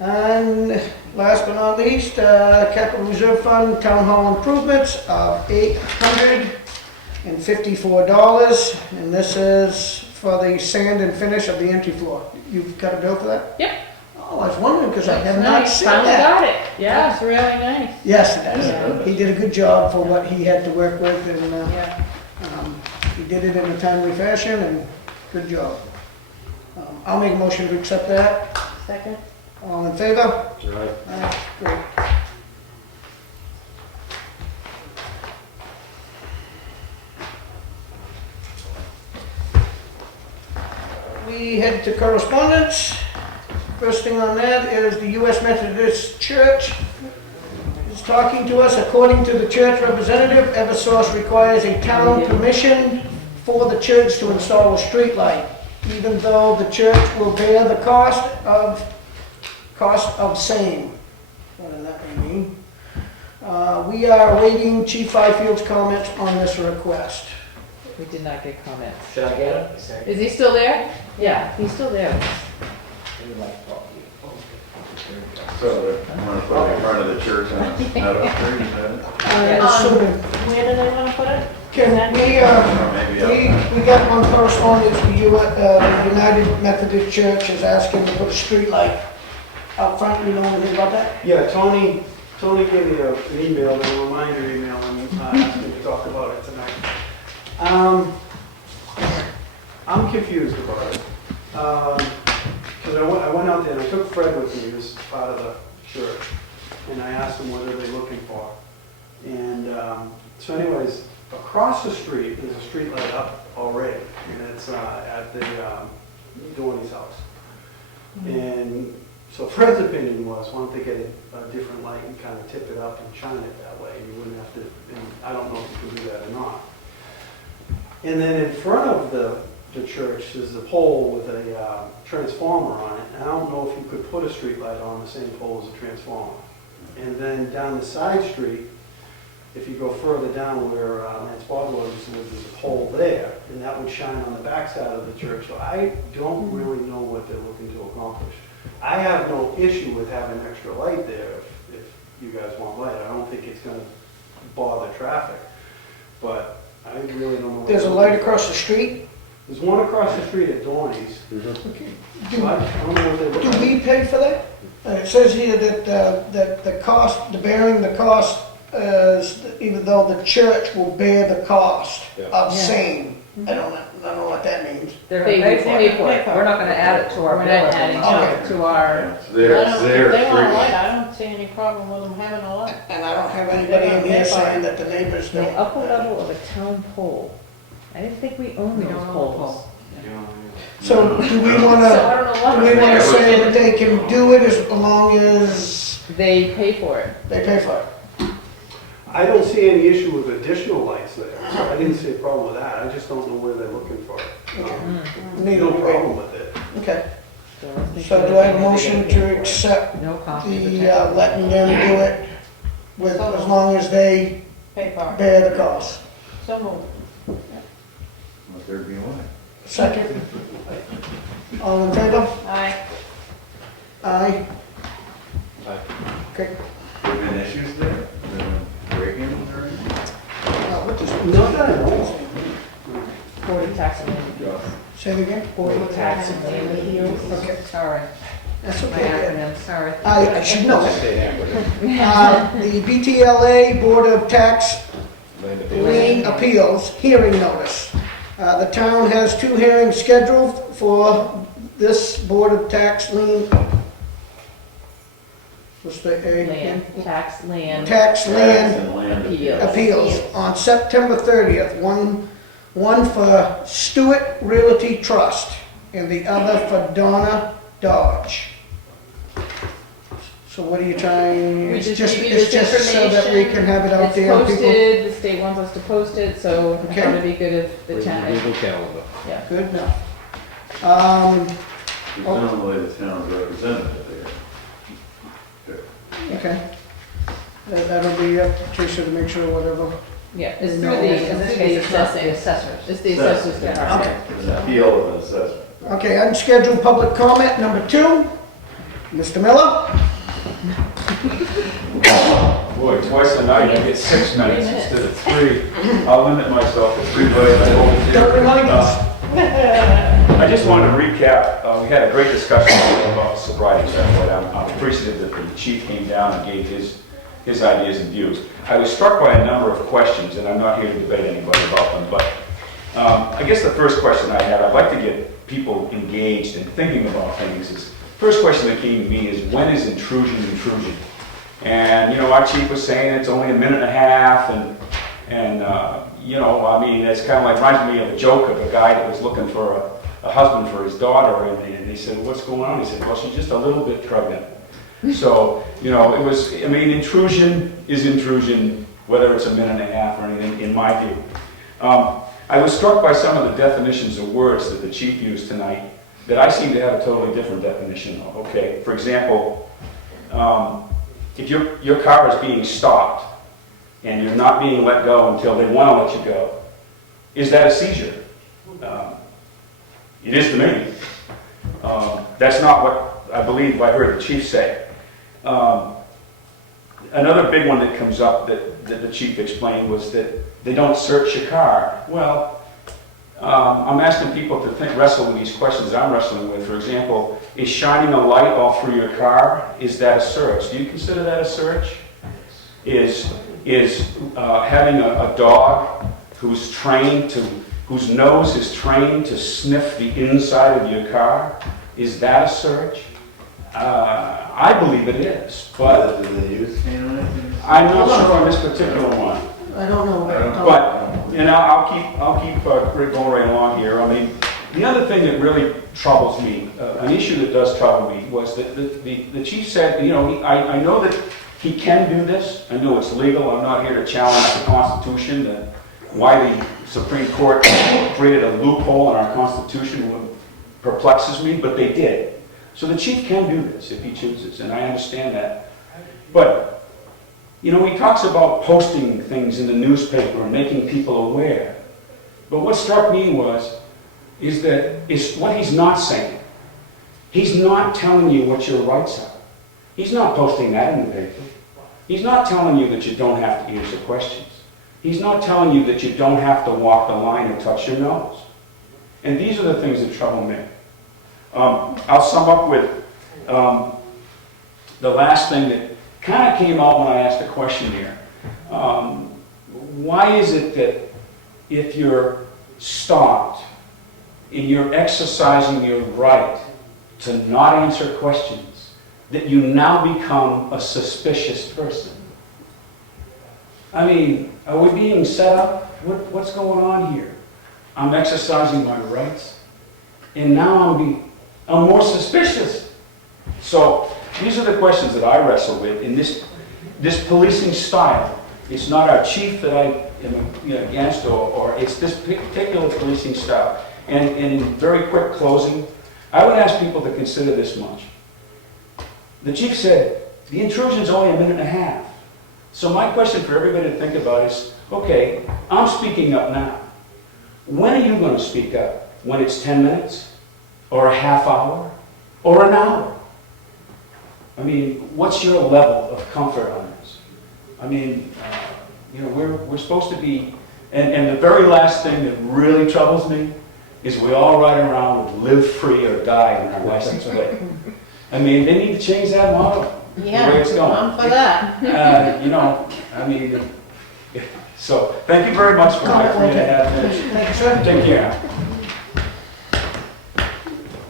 And last but not least, capital reserve fund, town hall improvements of $854. And this is for the sand and finish of the entry floor. You've got a bill for that? Yep. Oh, I was wondering, because I have not Nice, seen finally that. got it, yeah. That's really nice. Yes, Yeah. he did a good job for what he had to work with, and Yeah. he did it in a timely fashion, and good job. I'll make a motion to accept that. Second? All in favor? Right. Aye, great. We head to correspondence. First thing on that is the U.S. Methodist Church is talking to us. According to the church representative, Eversource requires a town permission for the church to install a street light, even though the church will bear the cost of same. What does that mean? We are awaiting Chief Byfield's comments on this request. We did not get comments. Should I get it? Sorry. Is he still there? Yeah, he's still there. They would like to talk to you. So, I'm gonna put it in front of the church on out of street, is that it? I'm assuming. Where do they want to put it? Can Or maybe up. we got one correspondence for you, the United Methodist Church is asking to put a street light out front. You know anything about that? Yeah, Tony gave me an email, a reminder email, and asked me to talk about it tonight. I'm confused about it. Because I went out there and I took Fred with me, who's part of the church, and I asked him what are they looking for. And so anyways, across the street, there's a street light up already, and it's at the Dorney's house. And so Fred's opinion was, why don't they get a different light and kind of tip it up and shine it that way? You wouldn't have to, and I don't know if you can do that or not. And then in front of the church, there's a pole with a transformer on it. And I don't know if you could put a street light on the same pole as a transformer. And then down the side street, if you go further down where Lance Boswell used to live, there's a pole there, and that would shine on the backside of the church. So I don't really know what they're looking to accomplish. I have no issue with having extra light there if you guys want light. I don't think it's going to bother traffic, but I really don't know. what There's a they're light looking for. across the street. There's one across the street at Dorney's. Okay. So I don't know what they're looking Do we pay for that? It says here that the cost, bearing the cost, is even though the church will bear the cost Yeah. of Yeah. same. I don't know what that means. They're They gonna would pay for pay it. for it. We're not gonna add it to our We're bill. not adding Okay. it to our, It's their If they want a street. light, I don't see any problem with them having a light. And I don't have anybody in here saying that the neighbors the don't. upper level of a town pole. I didn't think we owned We those don't own a poles. pole. So do we So I wanna, don't know what. do we wanna say that they can do it as long as They pay for it. they pay for it? I don't see any issue with additional lights there, so I didn't see a problem with that. I just don't know where they're looking for it. Neither No do problem with it. we. Okay, let's make so sure do I have a they motion get paid for to it. accept No cost to the the, town. letting them do it with, as long as they Pay for it. bear the cost? So moved. Let there be light. Second. All in favor? Aye. Aye. Aye. Okay. There been issues there? Break-ins or anything? What does, Not that I know of. 40 tax and land appeals. say it again? 40 tax and land appeals. Okay, Sorry, that's my okay. acronym, sorry. I should know it. Stay active. The BTLA Board of Tax Land Lien Appeals hearing notice. The town has 2 hearings scheduled for this Board of Tax Lien. What's the A? Land, tax land Tax Land And land appeals. Appeals on September 30th. One for Stewart Realty Trust and the other for Donna Dodge. So what are you trying, We it's just just, give you it's this just so that we information. can have it out It's there, people? posted, the state wants us to post it, so Okay. it would be good if the town, Legal calendar. Good enough. Presumably the town's representative there. Okay. That'll be up to Tricia to make sure whatever. Yeah, it's No, through the, in this it's case, through the it's the assessing. assessors. It's the assessors that are. Okay. It's an appeal of an assessment. Okay, unscheduled public comment number 2. Mr. Miller? Boy, twice a night, I get 6 minutes instead of 3. I'll limit myself to 3 minutes. Don't remind us. I just wanted to recap, we had a great discussion about sobriety session. I'm appreciative that the chief came down and gave his ideas and views. I was struck by a number of questions, and I'm not here to debate anybody about them, but I guess the first question I had, I'd like to get people engaged in thinking about things, is first question that came to me is, when is intrusion intrusion? And, you know, our chief was saying it's only a minute and a half, and you know, I mean, it's kind of like, reminds me of a joke of a guy that was looking for a husband for his daughter, and they said, well, what's going on? He said, well, she's just a little bit pregnant. So, you know, it was, I mean, intrusion is intrusion, whether it's a minute and a half or anything, in my view. I was struck by some of the definitions of words that the chief used tonight that I seem to have a totally different definition of. Okay, for example, if your car is being stopped and you're not being let go until they want to let you go, is that a seizure? It is to me. That's not what I believe I heard the chief say. Another big one that comes up that the chief explained was that they don't search your car. Well, I'm asking people to wrestle with these questions that I'm wrestling with. For example, is shining a light all through your car, is that a search? Do you consider that a search? Is having a dog whose nose is trained to sniff the inside of your car, is that a search? I believe it is, but Do they use canines? I'm not sure on this particular one. I don't know. But, you know, I'll keep going right along here. I mean, the other thing that really troubles me, an issue that does trouble me, was that the chief said, you know, I know that he can do this. I know it's legal. I'm not here to challenge the Constitution, why the Supreme Court created a loophole in our Constitution perplexes me, but they did. So the chief can do this if he chooses, and I understand that. But, you know, he talks about posting things in the newspaper and making people aware. But what struck me is what he's not saying. He's not telling you what your rights are. He's not posting that in the paper. He's not telling you that you don't have to answer questions. He's not telling you that you don't have to walk the line and touch your nose. And these are the things that trouble me. I'll sum up with the last thing that kind of came out when I asked a question here. Why is it that if you're stopped and you're exercising your right to not answer questions, that you now become a suspicious person? I mean, are we being set up? What's going on here? I'm exercising my rights, and now I'm more suspicious. So these are the questions that I wrestle with in this policing style. It's not our chief that I am against, or it's this particular policing style. And in very quick closing, I would ask people to consider this much. The chief said, the intrusion's only a minute and a half. So my question for everybody to think about is, okay, I'm speaking up now. When are you going to speak up? When it's 10 minutes? Or a half hour? Or an hour? I mean, what's your level of comfort on this? I mean, you know, we're supposed to be, and the very last thing that really troubles me is we all ride around with live free or die on our license plate. I mean, they need to change that model. The way it's going. I'm for that. You know, I mean, so thank you very much for letting me to have this. Thank you, sir. Take care.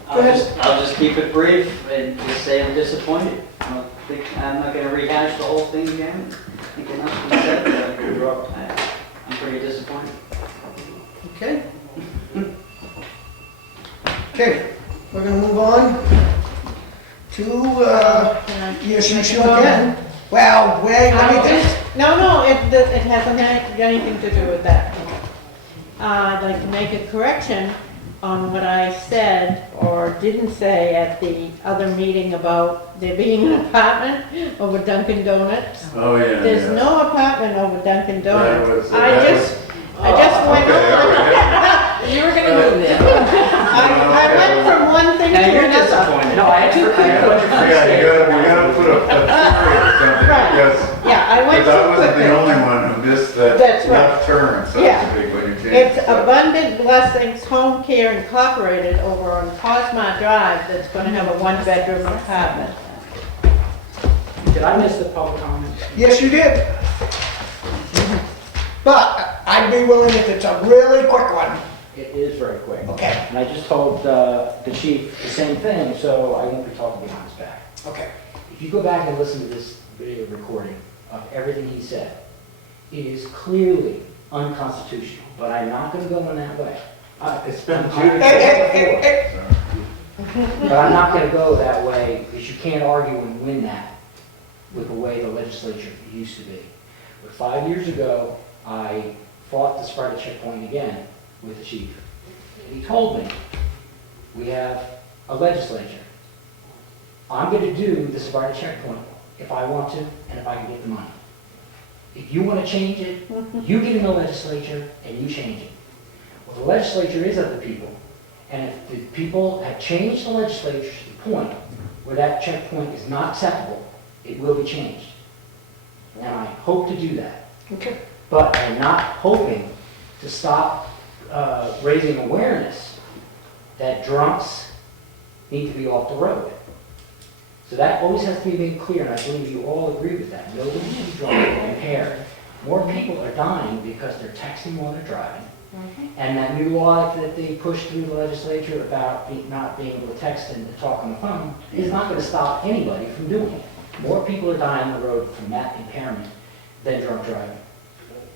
I'll just keep it brief and just say I'm disappointed. I'm not going to rehash the whole thing again. I think enough was said, but I'm pretty disappointed. Okay. Okay, we're gonna move on to, yes, you sure can. Well, wait, let me just, No, it hasn't had anything to do with that. I'd like to make a correction on what I said or didn't say at the other meeting about there being an apartment over Dunkin' Donuts. Oh, yeah. There's yeah. no apartment over Dunkin' That Donuts. was- I that just went Okay, all on. right. You were gonna move there. I went from one thing to Now you're another. disappointed. No, I had to, I had to. Yeah, you gotta put a theory or something, Right. yes. Yeah, I went Because I too wasn't quickly. the only one who missed that That's right. left turn, so Yeah. it's a big when you change. It's stuff. Abundant Blessings Home Care Incorporated over on Cosma Drive that's gonna have a one-bedroom apartment. Did I miss the public comment? Yes, you did. But I'd be willing if it's a really quick one. It is very quick. Okay, And I just told the chief the same thing, so I won't be talking behind his back. okay. If you go back and listen to this video recording of everything he said, it is clearly unconstitutional, but I'm not gonna go in that way. It's been Hey, hey, hey, hey. But I'm not gonna go that way, because you can't argue and win that with the way the legislature used to be. But 5 years ago, I fought the Sparta checkpoint again with the chief. And he told me, we have a legislature. I'm gonna do the Sparta checkpoint if I want to and if I can get the money. If you wanna change it, you get in the legislature and you change it. Well, the legislature is of the people, and if the people have changed the legislature to the point where that checkpoint is not acceptable, it will be changed. And I hope to do that. Okay. But I'm not hoping to stop raising awareness that drunks need to be off the road. So that always has to be made clear, and I believe you all agree with that. Nobody should be drunk or impaired. More people are dying because they're texting while they're driving. And that new law that they pushed through the legislature about not being able to text and talk on the phone is not going to stop anybody from doing it. More people are dying on the road from that impairment than drunk driving.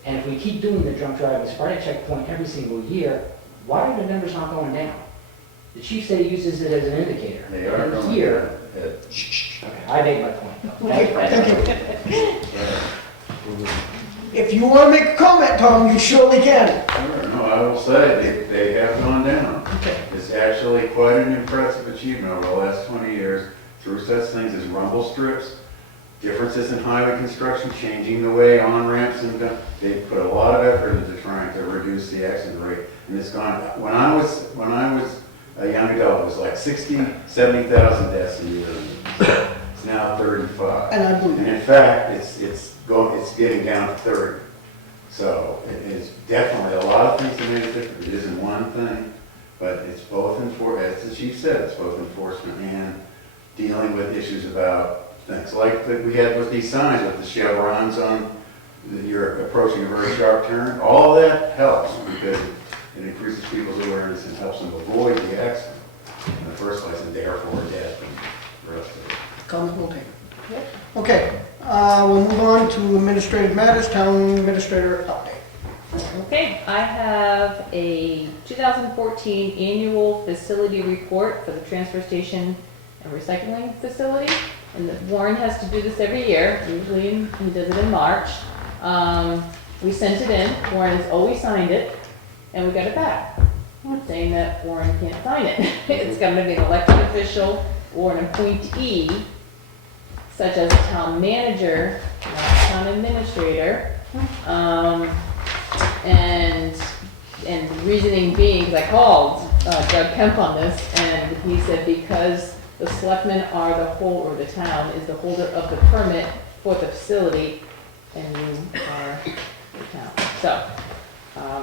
And if we keep doing the drunk driving Sparta checkpoint every single year, why are the numbers not going down? The chief said he uses it as an indicator. They are And going here, down. okay, I made my point though. Thank you. If you want to make a comment, Tom, you surely can. Sure, no, I will say, they have gone down. Okay. It's actually quite an impressive achievement over the last 20 years through such things as rumble strips, differences in highway construction, changing the way on-ramps and they put a lot of effort into trying to reduce the accident rate. And it's gone, when I was a young adult, it was like 60, 70,000 deaths a year. It's now 35. And I believe And it. in fact, it's getting down to 30. So it is definitely a lot of things that make it different. It isn't one thing, but it's both as the chief said, it's both enforcement and dealing with issues about things like that we had with these signs with the chevrons on, you're approaching a very sharp turn. All of that helps because it increases people's awareness and helps them avoid the accident in the first place and therefore death and the rest of it. Comment will take. Okay, we'll move on to administrative matters, town administrator update. Okay, I have a 2014 annual facility report for the transfer station and recycling facility. And Warren has to do this every year, usually he does it in March. We sent it in, Warren has always signed it, and we got it back, saying that Warren can't sign it. It's gonna be an elected official or an appointee, such as a town manager, not a town administrator. And the reasoning being, because I called Doug Kemp on this, and he said because the selectmen are the whole, or the town is the holder of the permit for the facility, and you are the town. So,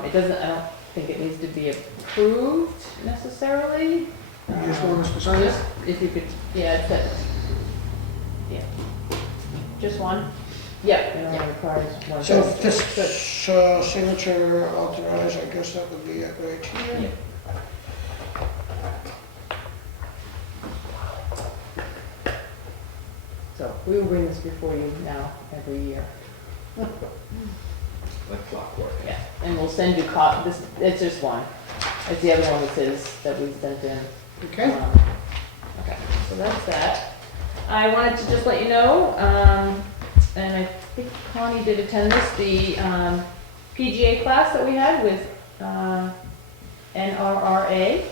it doesn't, I don't think it needs to be approved necessarily. You just want us to sign Just, this? if you could, yeah, it's that, yeah. Just one? Yeah, it only requires one. So if this signature authorized, I guess that would be it right here. So we will bring this before you now every year. Like clockwork. Yeah, and we'll send you this, it's just one. It's the other one that says that we sent in. Okay. Okay, so that's that. I wanted to just let you know, and I think Connie did attend this, the PGA class that we had with NRRA.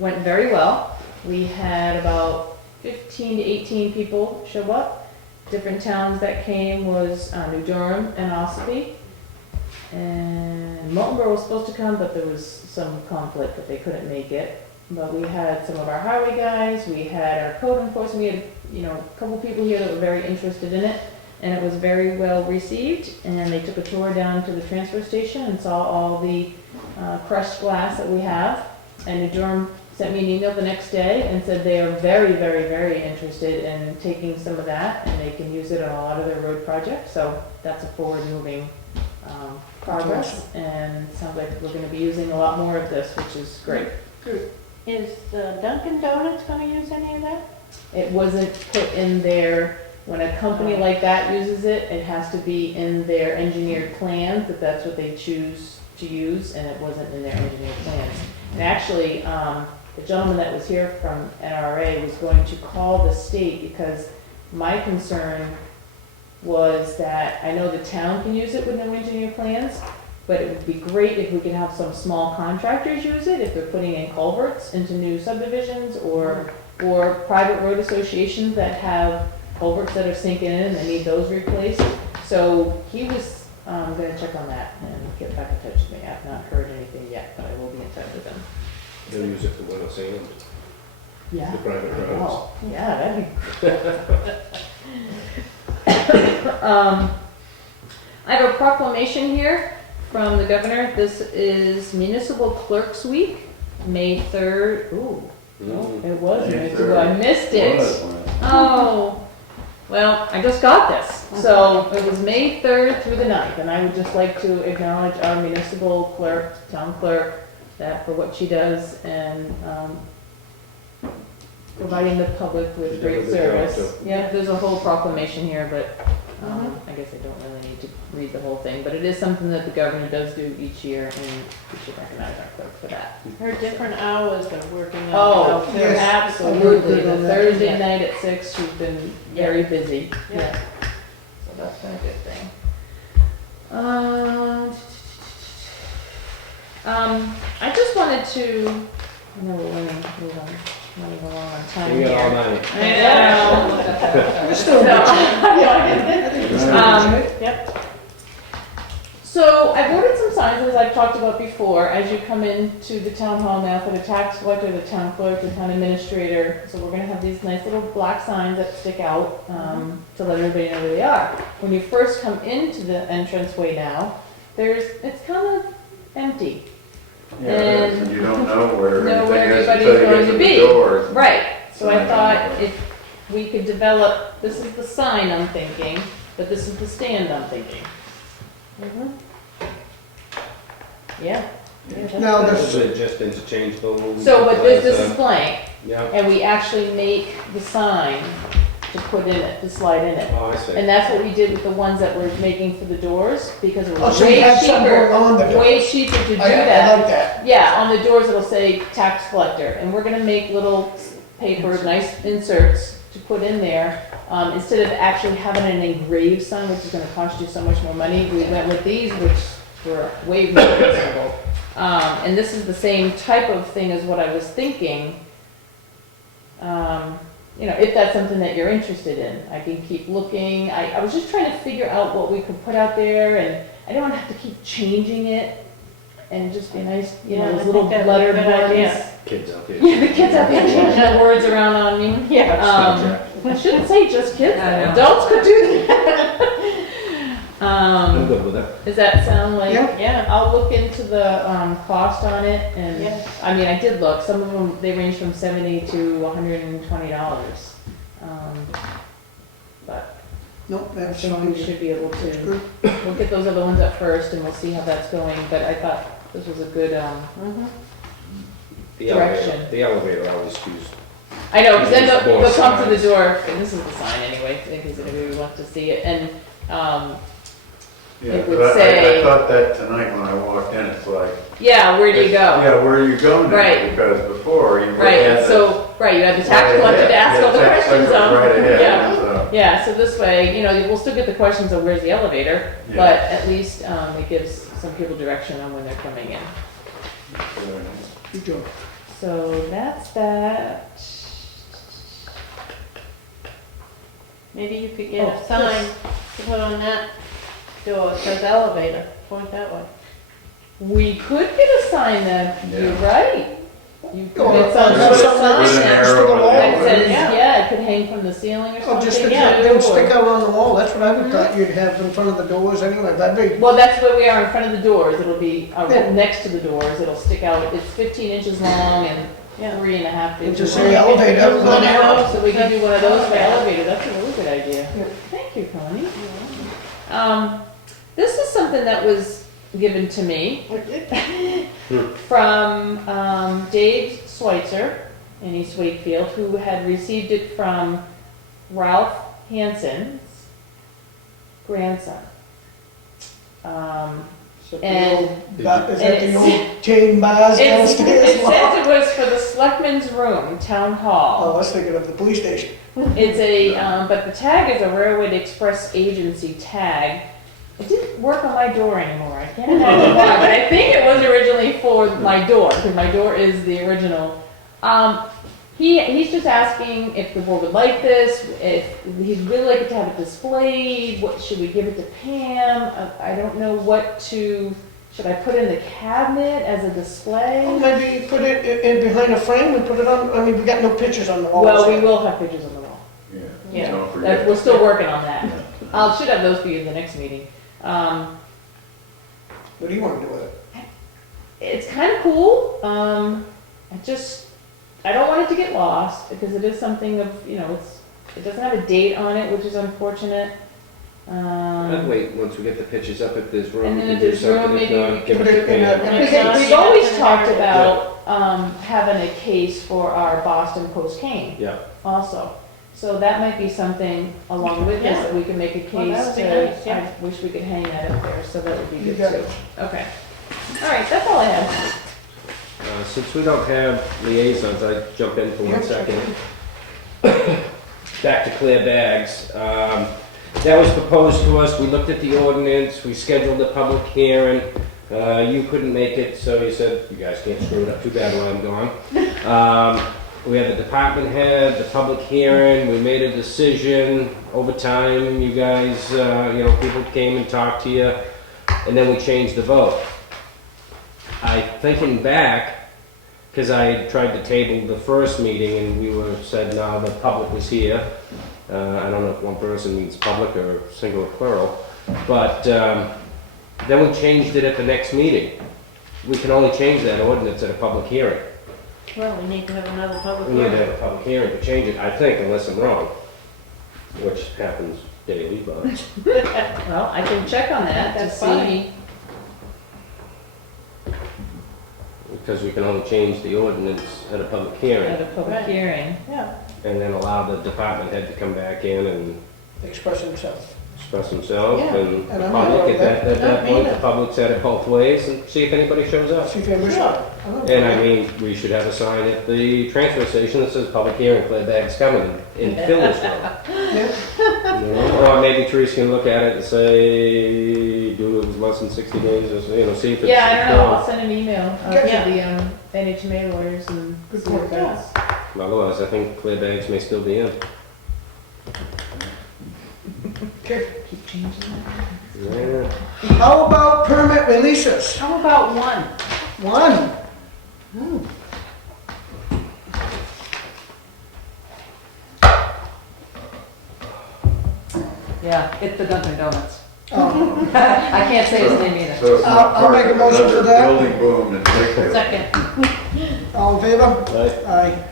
Went very well. We had about 15 to 18 people show up. Different towns that came was New Durham and Ossipee. And Moultonborough was supposed to come, but there was some conflict that they couldn't make it. But we had some of our highway guys, we had our code enforcement, we had, a couple people here that were very interested in it. And it was very well received, and they took a tour down to the transfer station and saw all the crushed glass that we have. And New Durham sent me an email the next day and said they are very, very, very interested in taking some of that, and they can use it on a lot of their road projects. So that's a forward-moving progress, and it sounds like we're going to be using a lot more of this, which is great. Is the Dunkin' Donuts gonna use any of that? It wasn't put in their, when a company like that uses it, it has to be in their engineered plans, that that's what they choose to use, and it wasn't in their engineered plans. And actually, the gentleman that was here from NRA was going to call the state, because my concern was that I know the town can use it with no engineered plans, but it would be great if we could have some small contractors use it, if they're putting in culverts into new subdivisions, or private road associations that have culverts that are sinking in and they need those replaced. So he was gonna check on that and get back in touch with me. I've not heard anything yet, but I will be in touch with him. They'll use it for winter sand, Yeah. the private roads. Oh, yeah, that'd be. I have a proclamation here from the governor. This is Municipal Clerks Week, May 3rd. Ooh, oh, it was May 3rd. I missed it. Oh, well, I just got this. So it was May 3rd through the 9th, and I would just like to acknowledge our municipal clerk, town clerk, that for what she does, and providing the public with great service. Yeah, there's a whole proclamation here, but I guess I don't really need to read the whole thing, but it is something that the governor does do each year, and we should recognize our clerk for that. Her different hours of working on. Oh, Yes. absolutely. The Thursday Yeah. night at 6, she's been very busy. Yeah. So that's been a good thing. I just wanted to, I know we're running along on time We got all here. night. I know. We're still So, Yep. So I've ordered some signs, as I've talked about before, as you come into the town hall now for the tax collector, the town clerk, the town administrator. So we're gonna have these nice little black signs that stick out to let everybody know where they are. When you first come into the entranceway now, it's kind of empty. Yeah, and you don't know where Know where everything is everybody's until you going get to to be. the doors. Right, so I Sign thought on. if we could develop, this is the sign I'm thinking, but this is the stand I'm thinking. Yeah. Now, This is just interchangeable. So, but this is blank, Yeah, and we actually make the sign to put in it, to slide in it. oh, I see. And that's what we did with the ones that we're making for the doors, because it Oh, was so you way have something going cheaper, on the way doors. cheaper to do I that. like that. Yeah, on the doors it'll say tax collector, and we're gonna make little paper, nice inserts to put in there. Instead of actually having an engraved sign, which is gonna cost you so much more money, we went with these, which were way more reasonable. And this is the same type of thing as what I was thinking. If that's something that you're interested in, I can keep looking. I was just trying to figure out what we could put out there, and I don't wanna have to keep changing it. And just be nice, Yeah, I those think little that'd be a lettered good ones. idea. Kids out there. Yeah, the kids out there changing the words around on me. Yeah. I shouldn't say just kids, I know. adults could do that. I'm good with that. Does that sound like? Yeah. Yeah. I'll look into the, cost on it, and, Yeah. I mean, I did look, some of them, they range from $70 to $120. But Nope, I that's think fine. we should be able to, we'll get those other ones up first, and we'll see how that's going, but I thought this was a good, The Direction. elevator, the elevator I always choose. I know, because then Use they'll more come to the signs. door, and this is the sign anyway, in case anybody wants to see it, and, Yeah, It would but say- I thought that tonight when I walked in, it's like. yeah, where do you go? Yeah, where do you go now? Right. Because before you. Right, had so, right, you have the the- tax right collector to ahead. ask Yeah, all the tax questions collector of. Right ahead, Yeah, so. yeah, so this way, we'll still get the questions of where's the elevator, Yeah. but at least, it gives some people direction on when they're coming in. Good job. So that's that. Maybe you could get Oh, a sign to put on that door, it says elevator, point that way. We could get a sign then, you're right. You could Or get some have sort of something sign with an that arrow on it. says, Yeah. yeah, it could hang from the ceiling or Or something. just, yeah, they'll or- stick out on the wall, that's what I would thought you'd have in front of the doors anyway, that'd be, Well, that's where we are in front of the doors. It'll be Yeah. next to the doors. It'll stick out. It's 15 inches long and 3.5 and inches. just say elevator with an arrow. So we can do one of those for elevator. That's a really good idea. Yeah. Thank you, Connie. This is something that was given to me from Dave Schweitzer in East Wakefield, who had received it from Ralph Hansen's grandson. And Is that and the it's- old chain bars it downstairs? says it was for the selectmen's room, town Oh, I hall. was thinking of the police station. It's a, but the tag is a Railway Express Agency tag. It didn't work on my door anymore, I can't imagine why, but I think it was originally for my door, because my door is the original. He's just asking if the board would like this, if he'd really like to have it displayed, what, should we give it to Pam? I don't know what to, should I put it in the cabinet as a Well, display? maybe put it in behind a frame and put it on, I mean, we got no pictures on the walls. Well, we will have pictures on the wall. Yeah, don't forget. We're still working on that. I should have those for you in the next meeting. What do you want to do with it? It's kind of cool. I don't want it to get lost because it is something of, it doesn't have a date on it, which is unfortunate. I'd wait once we get the pictures up, if there's room, And we then can if do there's room, something, if maybe we not, can give it put to it in a- Pam. We've always talked about having a case for our Boston Post-Cane Yeah, also. So that might be something along with this, that we can make a Well, that case would be to, nice, yeah. I wish we could hang that up there, so that would be You good got too. it. Okay. All right, that's all I have. since we don't have liaisons, I jump in for 1 second. Back to clear bags. That was proposed to us, we looked at the ordinance, we scheduled a public hearing. You couldn't make it, so you said, you guys can't screw it up too bad while I'm gone. We had the department head, the public hearing, we made a decision. Over time, you guys, people came and talked to you, and then we changed the vote. Thinking back, because I had tried to table the first meeting and we said, no, the public was here. I don't know if one person means public or singular plural, but then we changed it at the next meeting. We can only change that ordinance at a public hearing. Well, we need to have another public We need to hearing. have a public hearing to change it, I think, unless I'm wrong, which happens daily, but. Well, I can check on that to That's see. fine. Because we can only change the ordinance at a public hearing, At a public Right. hearing. Yeah, and then allow the department head to come back in and Express himself. express himself, Yeah, and and the I'm public, all at that Don't point, mean the it. public's at it both ways, and see if anybody shows up. See if you wish. Sure. And I mean, we should have a sign at the transfer station that says public hearing, clear bags coming in Phillipsville. Or maybe Teresa can look at it and say, do it was less than 60 days, or, see if it's. Yeah, I don't know, I'll send an email Okay. to the NHMA lawyers and Good see what point. that's. Otherwise, I think clear bags may still be in. Okay. Keep changing that. Yeah. How about permit releases? How about one? One. Yeah, it's the Dunkin' Donuts. Oh, I can't say his name either. So it's not I'll make a part of motion for another that. building boom in Wakefield. second. all in favor? Right. Aye.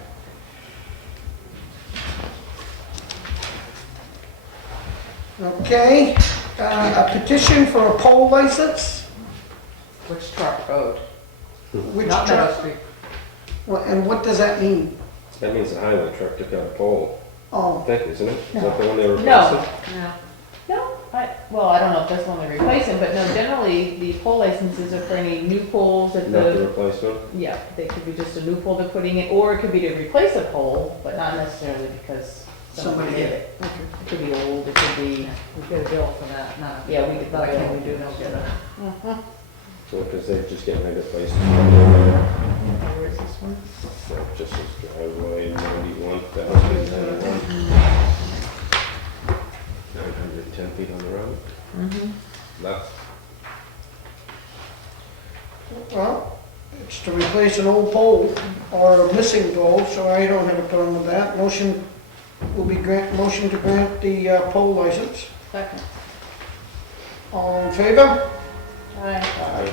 Okay, a petition for a poll license? Which truck road? Which Not Meadow truck? Street. And what does that mean? That means the highway truck took out a pole, I Oh, think, isn't it? Is No. that the one they were No. replacing? No. No, I don't know if that's one they're replacing, but no, generally, the pole licenses are for any new poles at Not the the, replacement? yeah, they could be just a new pole they're putting in, or it could be to replace a pole, but not necessarily because somebody Somebody did did it. It could be old, it could be, We get a bill for that, no. yeah, we could, But I yeah, can't we do no know. get it. So, because they're just getting ready to place. Where is to replace an old pole or a missing pole, so I don't have a problem with that. Motion will be motion to grant the pole license. Second. All in favor? Aye.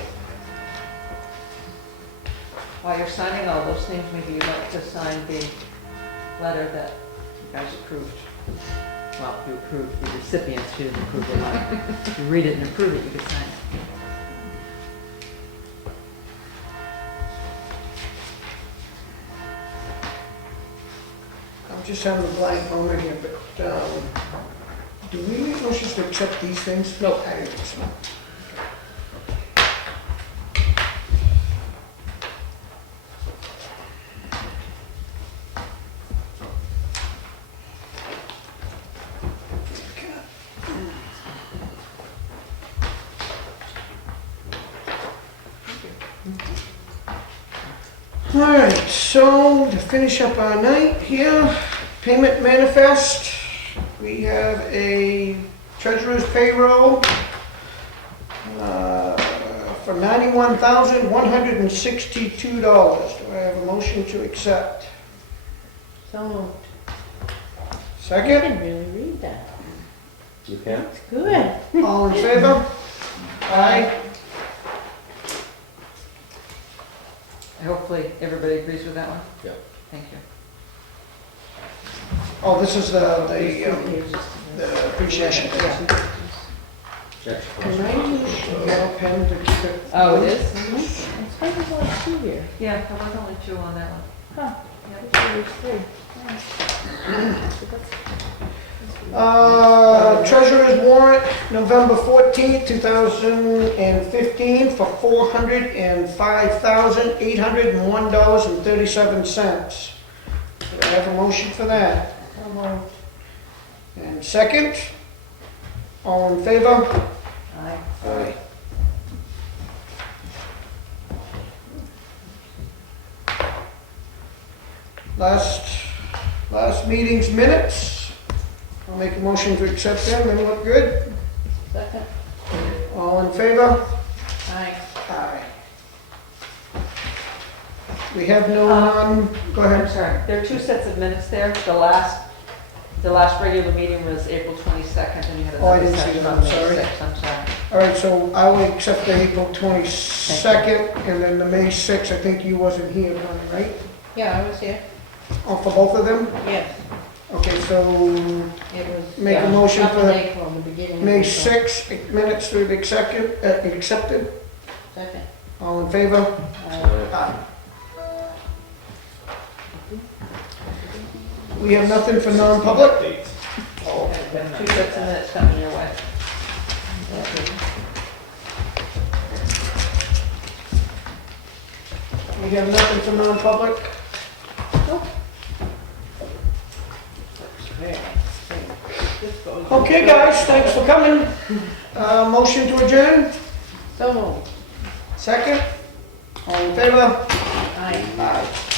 While you're signing all those things, maybe you'd like to sign the letter that you guys approved. Well, you approved the recipients, you didn't approve the letter. If you read it and approve it, you can sign it. I'm just having a blank moment here, but, do we need motions to accept these things? No. I don't think so. All right, so to finish up our night here, payment manifest. We have a treasurer's payroll for $91,162. Do I have a motion to accept? So moved. I Second? can really read that. You can? It's good. All in favor? Aye. Hopefully, everybody agrees with that one? Yeah. Thank you. Oh, this is the appreciation. Yeah. Can I use your pen to keep it? Oh, it is? It's probably more two here. Yeah, there was only 2 on that one. Huh. Yep. There's three. Treasurer's warrant, November 14th, 2015, for $405,801.37. Do I have a motion for that? So moved. And second? All in favor? Aye. Aye. Last meeting's minutes. I'll make a motion to accept them, they look good. Second. All in favor? Aye. Aye. We have no, go I'm ahead. sorry, there are 2 sets of minutes there. The last regular meeting was April 22nd, and you had Oh, I another didn't see session that, on I'm May sorry. 6th. I'm sorry. All right, so I will accept the April 22nd, and then the May 6th, I think you wasn't here, Connie, right? Yeah, I was here. Oh, for both of them? Yes, Okay, so it was. Make a motion up in for April, the beginning. of May April. 6th, minutes to be accepted. Second. All in favor? Aye. Aye. We have nothing for non-public? Oh, 2 sets of minutes coming your way. We have nothing for non-public? Okay, guys, thanks for coming. Motion to adjourn? So moved. Second? All in favor? Aye. Aye.